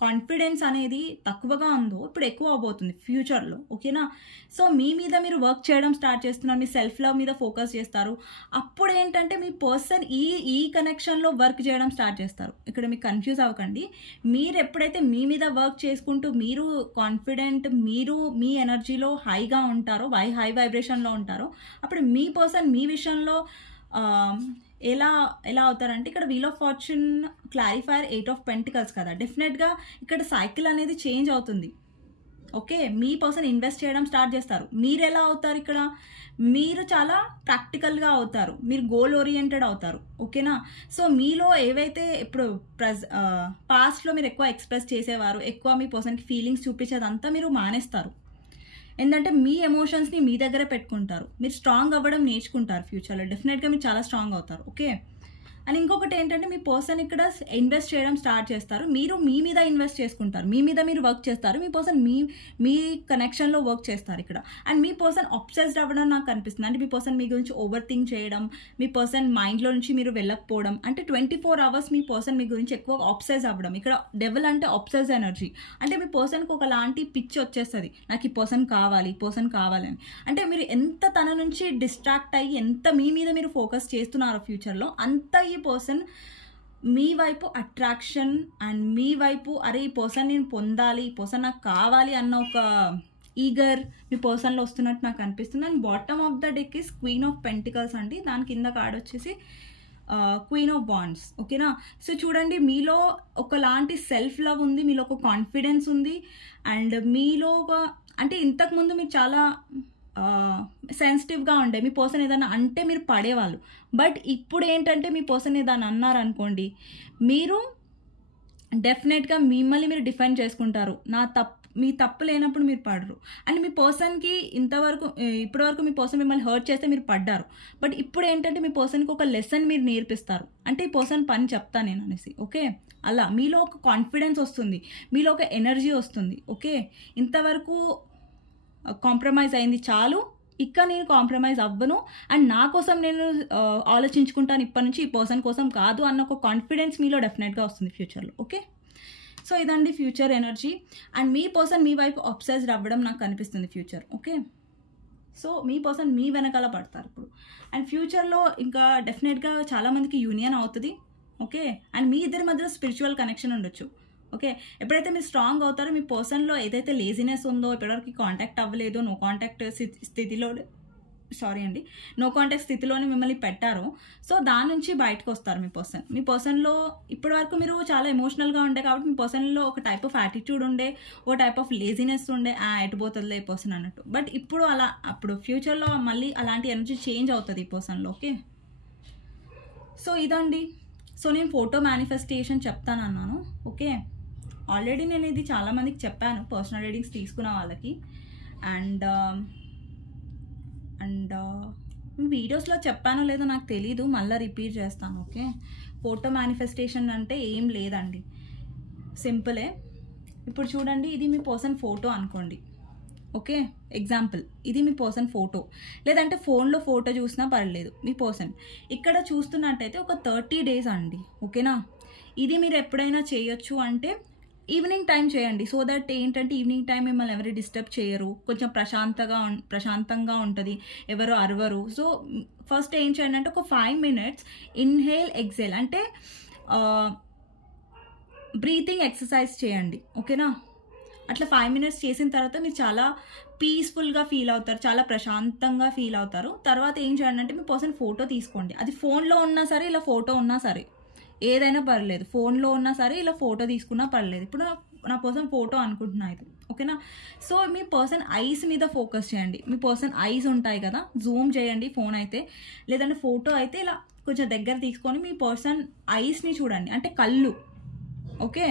కాన్ఫిడెన్స్ అనేది తక్కువగా ఉందో ఇప్పుడు ఎక్కువ అవబోతుంది ఫ్యూచర్లో, ఓకేనా. సో మీ మీద మీరు వర్క్ చేయడం స్టార్ట్ చేస్తున్నారు, మీ సెల్ఫ్ లవ్ మీద ఫోకస్ చేస్తారు. అప్పుడు ఏంటంటే మీ పర్సన్ ఈ కనెక్షన్లో వర్క్ చేయడం స్టార్ట్ చేస్తారు. ఇక్కడ మీకు కన్ఫ్యూజ్ అవ్వకండి, మీరు ఎప్పుడైతే మీ మీద వర్క్ చేసుకుంటూ మీరు కాన్ఫిడెంట్, మీరు మీ ఎనర్జీలో హైగా ఉంటారో, హై వైబ్రేషన్లో ఉంటారో, అప్పుడు మీ పర్సన్ మీ విషయంలో ఎలా అవుతారంటే, ఇక్కడ wheel of fortune clarifier 8 of Pentacles కదా, డెఫినెట్గా ఇక్కడ సైకిల్ అనేది చేంజ్ అవుతుంది, ఓకే. మీ పర్సన్ ఇన్వెస్ట్ చేయడం స్టార్ట్ చేస్తారు. మీరు ఎలా అవుతారు, ఇక్కడ మీరు చాలా ప్రాక్టికల్గా అవుతారు, మీరు గోల్ ఓరియంటెడ్ అవుతారు, ఓకేనా. సో మీలో ఏవైతే ఇప్పుడు పాస్ట్లో మీరు ఎక్కువ ఎక్స్ప్రెస్ చేసేవారు, ఎక్కువ మీ పర్సన్కి ఫీలింగ్స్ చూపించేదంతా మీరు మానేస్తారు. ఏంటంటే మీ ఎమోషన్స్ని మీ దగ్గరే పెట్టుకుంటారు, మీరు స్ట్రాంగ్ అవ్వడం నేర్చుకుంటారు. ఫ్యూచర్లో డెఫినెట్గా మీరు చాలా స్ట్రాంగ్ అవుతారు, ఓకే. అండ్ ఇంకొకటి ఏంటంటే మీ పర్సన్ ఇక్కడ ఇన్వెస్ట్ చేయడం స్టార్ట్ చేస్తారు, మీరు మీ మీద ఇన్వెస్ట్ చేసుకుంటారు, మీ మీద మీరు వర్క్ చేస్తారు, మీ పర్సన్ మీ కనెక్షన్లో వర్క్ చేస్తారు ఇక్కడ. అండ్ మీ పర్సన్ అబ్సెస్డ్ అవ్వడం నాకు కనిపిస్తుంది, అంటే మీ పర్సన్ మీ గురించి ఓవర్ థింక్ చేయడం, మీ పర్సన్ మైండ్లో నుంచి మీరు వెళ్ళకపోవడం, అంటే 24 hours మీ పర్సన్ మీ గురించి ఎక్కువ అబ్సెస్ అవ్వడం. ఇక్కడ డెవిల్ అంటే అబ్సెస్ ఎనర్జీ, అంటే మీ పర్సన్కి ఒకలాంటి పిచ్ వచ్చేస్తుంది, నాకు ఈ పర్సన్ కావాలి అని. అంటే మీరు ఎంత తన నుంచి డిస్ట్రాక్ట్ అయ్యి ఎంత మీ మీద మీరు ఫోకస్ చేస్తున్నారో ఫ్యూచర్లో, అంత ఈ పర్సన్ మీ వైపు అట్రాక్షన్ అండ్ మీ వైపు అరే ఈ పర్సన్ నేను పొందాలి, ఈ పర్సన్ నాకు కావాలి అన్న ఒక ఈగర్ మీ పర్సన్లో వస్తున్నట్టు నాకు అనిపిస్తుంది. And bottom of the deck is queen of pentacles అండి, దాని కింద కార్డ్ వచ్చేసి క్వీన్ ఆఫ్ వాండ్స్, ఓకేనా. సో చూడండి, మీలో ఒకలాంటి సెల్ఫ్ లవ్ ఉంది, మీలో ఒక కాన్ఫిడెన్స్ ఉంది, అండ్ మీలో ఒక అంటే ఇంతకుముందు మీరు చాలా సెన్సిటివ్గా ఉండే, మీ పర్సన్ ఏదైనా అంటే మీరు పడేవాళ్ళు, బట్ ఇప్పుడు ఏంటంటే మీ పర్సన్ ఏదైనా అన్నారనుకోండి, మీరు డెఫినెట్గా మిమ్మల్ని మీరు డిఫెండ్ చేసుకుంటారు, మీ తప్పు లేనప్పుడు మీరు పడరు. అండ్ మీ పర్సన్కి ఇప్పటివరకు మీ పర్సన్ మిమ్మల్ని హర్ట్ చేస్తే మీరు పడ్డారు, బట్ ఇప్పుడు ఏంటంటే మీ పర్సన్కి ఒక లెసన్ మీరు నేర్పిస్తారు, అంటే ఈ పర్సన్ పని చెప్తా నేను అనేసి, ఓకే. అలా మీలో ఒక కాన్ఫిడెన్స్ వస్తుంది, మీలో ఒక ఎనర్జీ వస్తుంది, ఓకే. ఇంతవరకు కాంప్రమైజ్ అయింది చాలు, ఇక నేను కాంప్రమైజ్ అవ్వను, అండ్ నా కోసం నేను ఆలోచించుకుంటాను ఇప్పటి నుంచి, ఈ పర్సన్ కోసం కాదు అన్న ఒక కాన్ఫిడెన్స్ మీలో డెఫినెట్గా వస్తుంది ఫ్యూచర్లో, ఓకే. సో ఇదండి ఫ్యూచర్ ఎనర్జీ. అండ్ మీ పర్సన్ మీ వైపు అబ్సెస్డ్ అవ్వడం నాకు కనిపిస్తుంది ఫ్యూచర్, ఓకే. సో మీ పర్సన్ మీ వెనకాల పడతారు ఇప్పుడు. అండ్ ఫ్యూచర్లో ఇంకా డెఫినెట్గా చాలామందికి యూనియన్ అవుతుంది, ఓకే. అండ్ మీ ఇద్దరి మధ్యలో స్పిరిచువల్ కనెక్షన్ ఉండొచ్చు. ఓకే. ఎప్పుడైతే మీరు స్ట్రాంగ్ అవుతారో మీ పర్సన్లో ఏదైతే లేజినెస్ ఉందో, ఇప్పటివరకు కాంటాక్ట్ అవ్వలేదు, నో కాంటాక్ట్ స్థితిలో నో కాంటాక్ట్ స్థితిలోనే మిమ్మల్ని పెట్టారో, సో దాని నుంచి బయటకు వస్తారు మీ పర్సన్లో. ఇప్పటి వరకు మీరు చాలా ఎమోషనల్గా ఉండే కాబట్టి మీ పర్సన్లో ఒక టైప్ ఆఫ్ యాటిట్యూడ్ ఉండే, ఒక టైప్ ఆఫ్ లేజినెస్ ఉండే, ఎటుపోతుందిలే ఈ పర్సన్ అన్నట్టు. బట్ ఇప్పుడు అప్పుడు ఫ్యూచర్లో మళ్ళీ అలాంటి ఎనర్జీ చేంజ్ అవుతుంది ఈ పర్సన్లో. ఓకే. సో ఇదండి. సో నేను ఫోటో మేనిఫెస్టేషన్ చెప్తాను అన్నాను. ఓకే. ఆల్రెడీ నేను ఇది చాలామందికి చెప్పాను, పర్సనల్ రీడింగ్స్ తీసుకున్న వాళ్ళకి. అండ్ వీడియోస్లో చెప్పానో లేదో నాకు తెలీదు, మళ్ళీ రిపీట్ చేస్తాను. ఓకే. ఫోటో మేనిఫెస్టేషన్ అంటే ఏం లేదండి, సింపులే. ఇప్పుడు చూడండి, ఇది మీ పర్సన్ ఫోటో అనుకోండి. ఓకే. ఎగ్జాంపుల్, ఇది మీ పర్సన్ ఫోటో, లేదంటే ఫోన్లో ఫోటో చూసినా పర్లేదు. మీ పర్సన్ ఇక్కడ చూస్తున్నట్టయితే ఒక 30 days అండి. ఓకేనా. ఇది మీరు ఎప్పుడైనా చేయొచ్చు అంటే ఈవినింగ్ టైం చేయండి. సో దట్ ఏంటంటే ఈవినింగ్ టైం మిమ్మల్ని ఎవరు డిస్టర్బ్ చేయరు, కొంచెం ప్రశాంతంగా ఉంటుంది, ఎవరు అరవరు. సో ఫస్ట్ ఏం చేయండి అంటే ఒక 5 minutes ఇన్హేల్ ఎక్సేల్ అంటే బ్రీతింగ్ ఎక్సర్సైజ్ చేయండి. ఓకేనా. అట్లా 5 minutes చేసిన తర్వాత మీరు చాలా పీస్ఫుల్గా ఫీల్ అవుతారు, చాలా ప్రశాంతంగా ఫీల్ అవుతారు. తర్వాత ఏం చేయండి అంటే మీ పర్సన్ ఫోటో తీసుకోండి. అది ఫోన్లో ఉన్నా సరే, ఇలా ఫోటో ఉన్నా సరే, ఏదైనా పర్లేదు. ఫోన్లో ఉన్నా సరే, ఇలా ఫోటో తీసుకున్నా పర్లేదు. ఇప్పుడు నా పర్సన్ ఫోటో అనుకుంటున్నా ఇది. ఓకేనా. సో మీ పర్సన్ ఐస్ మీద ఫోకస్ చేయండి. మీ పర్సన్ ఐస్ ఉంటాయి కదా, జూమ్ చేయండి ఫోన్ అయితే, లేదంటే ఫోటో అయితే ఇలా కొంచెం దగ్గర తీసుకొని మీ పర్సన్ ఐస్ని చూడండి, అంటే కళ్ళు. ఓకే.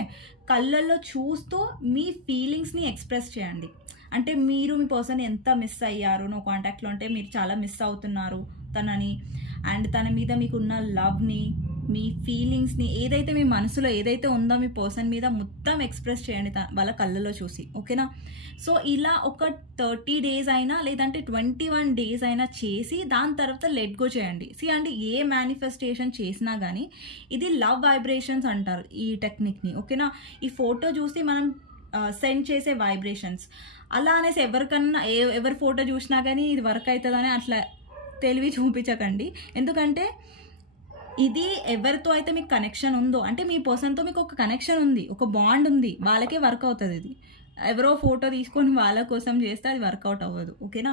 కళ్ళల్లో చూస్తూ మీ ఫీలింగ్స్ని ఎక్స్ప్రెస్ చేయండి. అంటే మీరు మీ పర్సన్ ఎంత మిస్ అయ్యారు, నో కాంటాక్ట్లో ఉంటే మీరు చాలా మిస్ అవుతున్నారు తనని, అండ్ తన మీద మీకున్న లవ్ని, మీ ఫీలింగ్స్ని, ఏదైతే మీ మనసులో ఏదైతే ఉందో మీ పర్సన్ మీద మొత్తం ఎక్స్ప్రెస్ చేయండి వాళ్ళ కళ్ళలో చూసి. ఓకేనా. సో ఇలా ఒక 30 days అయినా లేదంటే 21 days అయినా చేసి దాని తర్వాత లెట్ గో చేయండి. అండి ఏ మేనిఫెస్టేషన్ చేసినా కానీ ఇది లవ్ వైబ్రేషన్స్ అంటారు ఈ టెక్నిక్ని. ఓకేనా. ఈ ఫోటో చూసి మనం సెండ్ చేసే వైబ్రేషన్స్ అలా అనేసి ఎవరి ఫోటో చూసినా కానీ ఇది వర్క్ అవుతుందని అట్లా తెలివి చూపించకండి. ఎందుకంటే ఇది ఎవరితో అయితే మీకు కనెక్షన్ ఉందో, అంటే మీ పర్సన్తో మీకు ఒక కనెక్షన్ ఉంది, ఒక బాండ్ ఉంది, వాళ్ళకే వర్క్ అవుతుంది. ఇది ఎవరో ఫోటో తీసుకొని వాళ్ళ కోసం చేస్తే అది వర్కౌట్ అవ్వదు. ఓకేనా.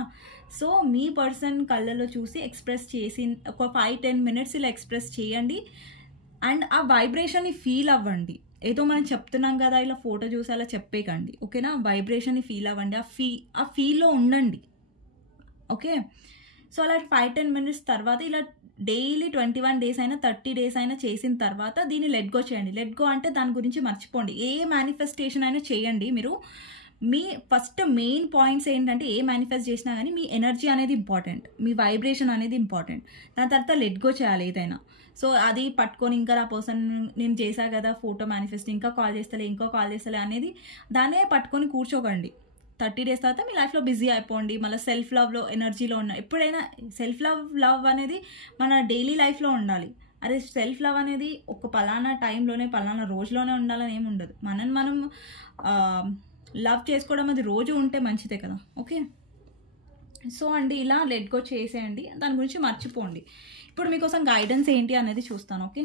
సో మీ పర్సన్ కళ్ళలో చూసి ఎక్స్ప్రెస్ చేసి ఒక 5-10 minutes ఇలా ఎక్స్ప్రెస్ చేయండి. అండ్ ఆ వైబ్రేషన్ని ఫీల్ అవ్వండి. ఏదో మనం చెప్తున్నాం కదా ఇలా ఫోటో చూసి అలా చెప్పేకండి. ఓకేనా. వైబ్రేషన్ని ఫీల్ అవ్వండి, ఆ ఫీల్లో ఉండండి. ఓకే. సో అలా 5-10 minutes తర్వాత ఇలా డైలీ 21 days అయినా 30 days అయినా చేసిన తర్వాత దీన్ని లెట్ గో చేయండి. లెట్ గో అంటే దాని గురించి మర్చిపోండి. ఏ మేనిఫెస్టేషన్ అయినా చేయండి మీరు. మీ ఫస్ట్ మెయిన్ పాయింట్స్ ఏంటంటే ఏ మేనిఫెస్ట్ చేసినా కానీ మీ ఎనర్జీ అనేది ఇంపార్టెంట్, మీ వైబ్రేషన్ అనేది ఇంపార్టెంట్. దాని తర్వాత లెట్ గో చేయాలి ఏదైనా. సో అది పట్టుకొని ఇంకా నా పర్సన్ నేను చేశా కదా ఫోటో మేనిఫెస్ట్, ఇంకా కాల్ చేస్తలే అనేది దాన్నే పట్టుకొని కూర్చోకండి. 30 days తర్వాత మీ లైఫ్లో బిజీ అయిపోండి. మళ్ళీ సెల్ఫ్ లవ్లో ఎనర్జీలో ఉన్న ఎప్పుడైనా సెల్ఫ్ లవ్ అనేది మన డైలీ లైఫ్లో ఉండాలి. అరే సెల్ఫ్ లవ్ అనేది ఒక పలానా టైంలోనే పలానా రోజులోనే ఉండాలని ఏమి ఉండదు. మనం లవ్ చేసుకోవడం అది రోజు ఉంటే మంచిదే కదా. ఓకే. సో అండి ఇలా లెట్ గో చేసేయండి, దాని గురించి మర్చిపోండి. ఇప్పుడు మీకోసం గైడెన్స్ ఏంటి అనేది చూస్తాను. ఓకే.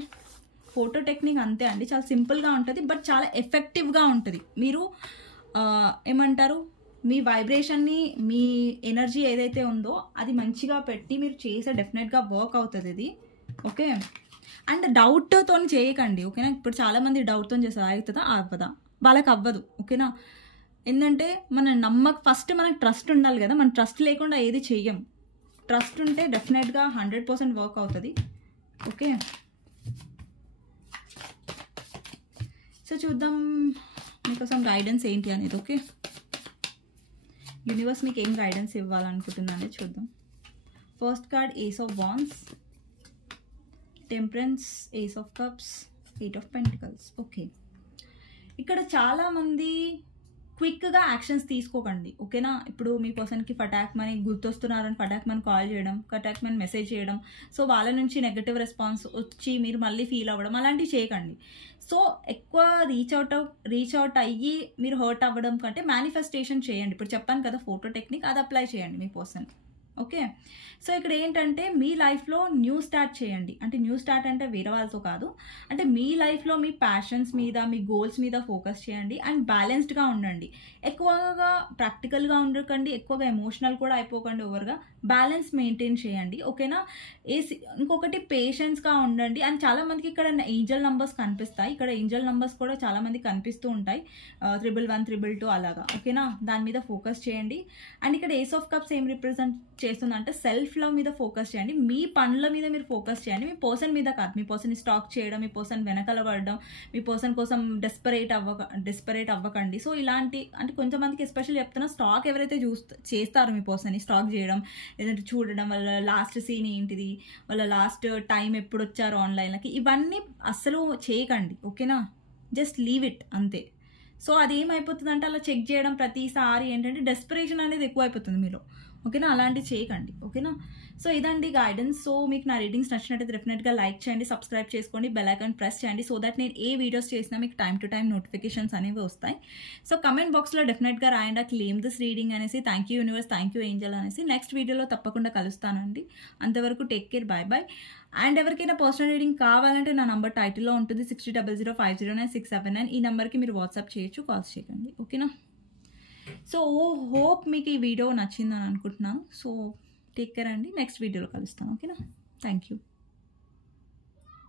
ఫోటో టెక్నిక్ అంతే అండి, చాలా సింపుల్గా ఉంటుంది, బట్ చాలా ఎఫెక్టివ్గా ఉంటుంది. మీరు ఏమంటారు, మీ వైబ్రేషన్ని, మీ ఎనర్జీ ఏదైతే ఉందో అది మంచిగా పెట్టి మీరు చేసే డెఫినెట్గా వర్క్ అవుతుంది ఇది. ఓకే. అండ్ డౌట్తో చేయకండి. ఓకేనా. ఇప్పుడు చాలామంది డౌట్తో చేస్తారు, అవుతుందా అవ్వదా, వాళ్ళకి అవ్వదు. ఓకేనా. ఏంటంటే ఫస్ట్ మనకు ట్రస్ట్ ఉండాలి కదా, మన ట్రస్ట్ లేకుండా ఏది చెయ్యం. ట్రస్ట్ ఉంటే డెఫినెట్గా 100% వర్క్ అవుతుంది. ఓకే. సో చూద్దాం మీకోసం గైడెన్స్ ఏంటి అనేది. ఓకే. యూనివర్స్ మీకు ఏం గైడెన్స్ ఇవ్వాలనుకుంటున్నా అనేది చూద్దాం. First card ace of wands, temperance, ace of cups, 8 of Pentacles. Okay. ఇక్కడ చాలామంది క్విక్గా యాక్షన్స్ తీసుకోకండి. ఓకేనా. ఇప్పుడు మీ పర్సన్కి ఫటాక్ మనీ గుర్తొస్తున్నారని ఫటాక్ మనీ కాల్ చేయడం, ఫటాక్ మనీ మెసేజ్ చేయడం, సో వాళ్ళ నుంచి నెగటివ్ రెస్పాన్స్ వచ్చి మీరు మళ్ళీ ఫీల్ అవ్వడం అలాంటివి చేయకండి. సో ఎక్కువ రీచ్ అవుట్ అయ్యి మీరు హర్ట్ అవ్వడం కంటే మేనిఫెస్టేషన్ చేయండి. ఇప్పుడు చెప్పాను కదా ఫోటో టెక్నిక్, అది అప్లై చేయండి మీ పర్సన్. ఓకే. సో ఇక్కడ ఏంటంటే మీ లైఫ్లో న్యూ స్టార్ట్ చేయండి. అంటే న్యూ స్టార్ట్ అంటే వేరే వాళ్ళతో కాదు, అంటే మీ లైఫ్లో మీ ప్యాషన్స్ మీద, మీ గోల్స్ మీద ఫోకస్ చేయండి అండ్ బ్యాలెన్స్డ్గా ఉండండి. ఎక్కువగా ప్రాక్టికల్గా ఉండకండి, ఎక్కువగా ఎమోషనల్ కూడా అయిపోకండి ఓవర్గా. బ్యాలెన్స్ మెయింటైన్ చేయండి, ఓకేనా. ఇంకొకటి పేషెన్స్గా ఉండండి. అండ్ చాలామందికి ఇక్కడ ఏంజల్ నంబర్స్ కనిపిస్తాయి, ఇక్కడ ఏంజల్ నంబర్స్ కూడా చాలామంది కనిపిస్తూ ఉంటాయి, 111, 222 అలాగా, ఓకేనా. దాని మీద ఫోకస్ చేయండి. అండ్ ఇక్కడ ఏస్ ఆఫ్ కప్స్ ఏం రిప్రజెంట్ చేస్తుందంటే సెల్ఫ్ లవ్ మీద ఫోకస్ చేయండి. మీ పనుల మీద మీరు ఫోకస్ చేయండి, మీ పర్సన్ మీద కాదు. మీ పర్సన్ స్టాక్ చేయడం, మీ పర్సన్ వెనకాల పడడం, మీ పర్సన్ కోసం డెస్పరేట్ అవ్వకండి. సో ఇలాంటి అంటే కొంతమందికి ఎస్పెషల్లీ చెప్తున్నా, స్టాక్ ఎవరైతే చేస్తారో మీ పర్సన్ని స్టాక్ చేయడం, లేదంటే చూడడం, వాళ్ళ లాస్ట్ సీన్ ఏంటిది, వాళ్ళ లాస్ట్ టైం ఎప్పుడు వచ్చారు ఆన్లైన్లకి, ఇవన్నీ అస్సలు చేయకండి, ఓకేనా. జస్ట్ లీవ్ ఇట్ అంతే. సో అది ఏమైపోతుందంటే అలా చెక్ చేయడం ప్రతిసారి ఏంటంటే డెస్పరేషన్ అనేది ఎక్కువ అయిపోతుంది మీలో, ఓకేనా. అలాంటివి చేయకండి, ఓకేనా. సో ఇదండి గైడెన్స్. సో మీకు నా రీడింగ్స్ నచ్చినట్టయితే డెఫినెట్గా లైక్ చేయండి, సబ్స్క్రైబ్ చేసుకోండి, బెల్ ఐకాన్ ప్రెస్ చేయండి, సో దట్ నేను ఏ వీడియోస్ చేసినా మీకు టైం టు టైం నోటిఫికేషన్స్ అనేవి వస్తాయి. సో కమెంట్ బాక్స్లో డెఫినెట్గా రాయండి క్లెయిమ్ దిస్ రీడింగ్ అనేసి, thank you universe, thank you angel అనేసి. నెక్స్ట్ వీడియోలో తప్పకుండా కలుస్తానండి. అంతవరకు take care, bye bye. And ఎవరికైనా పర్సనల్ రీడింగ్ కావాలంటే నా నంబర్ టైటిల్లో ఉంటుంది, 6000509679. ఈ నెంబర్కి మీరు వాట్సాప్ చేయొచ్చు, కాల్స్ చేయకండి, ఓకేనా. సో హోప్ మీకు ఈ వీడియో నచ్చిందని అనుకుంటున్నాను. సో టేక్ కేర్ అండి, నెక్స్ట్ వీడియోలో కలుస్తాను, ఓకేనా. Thank you.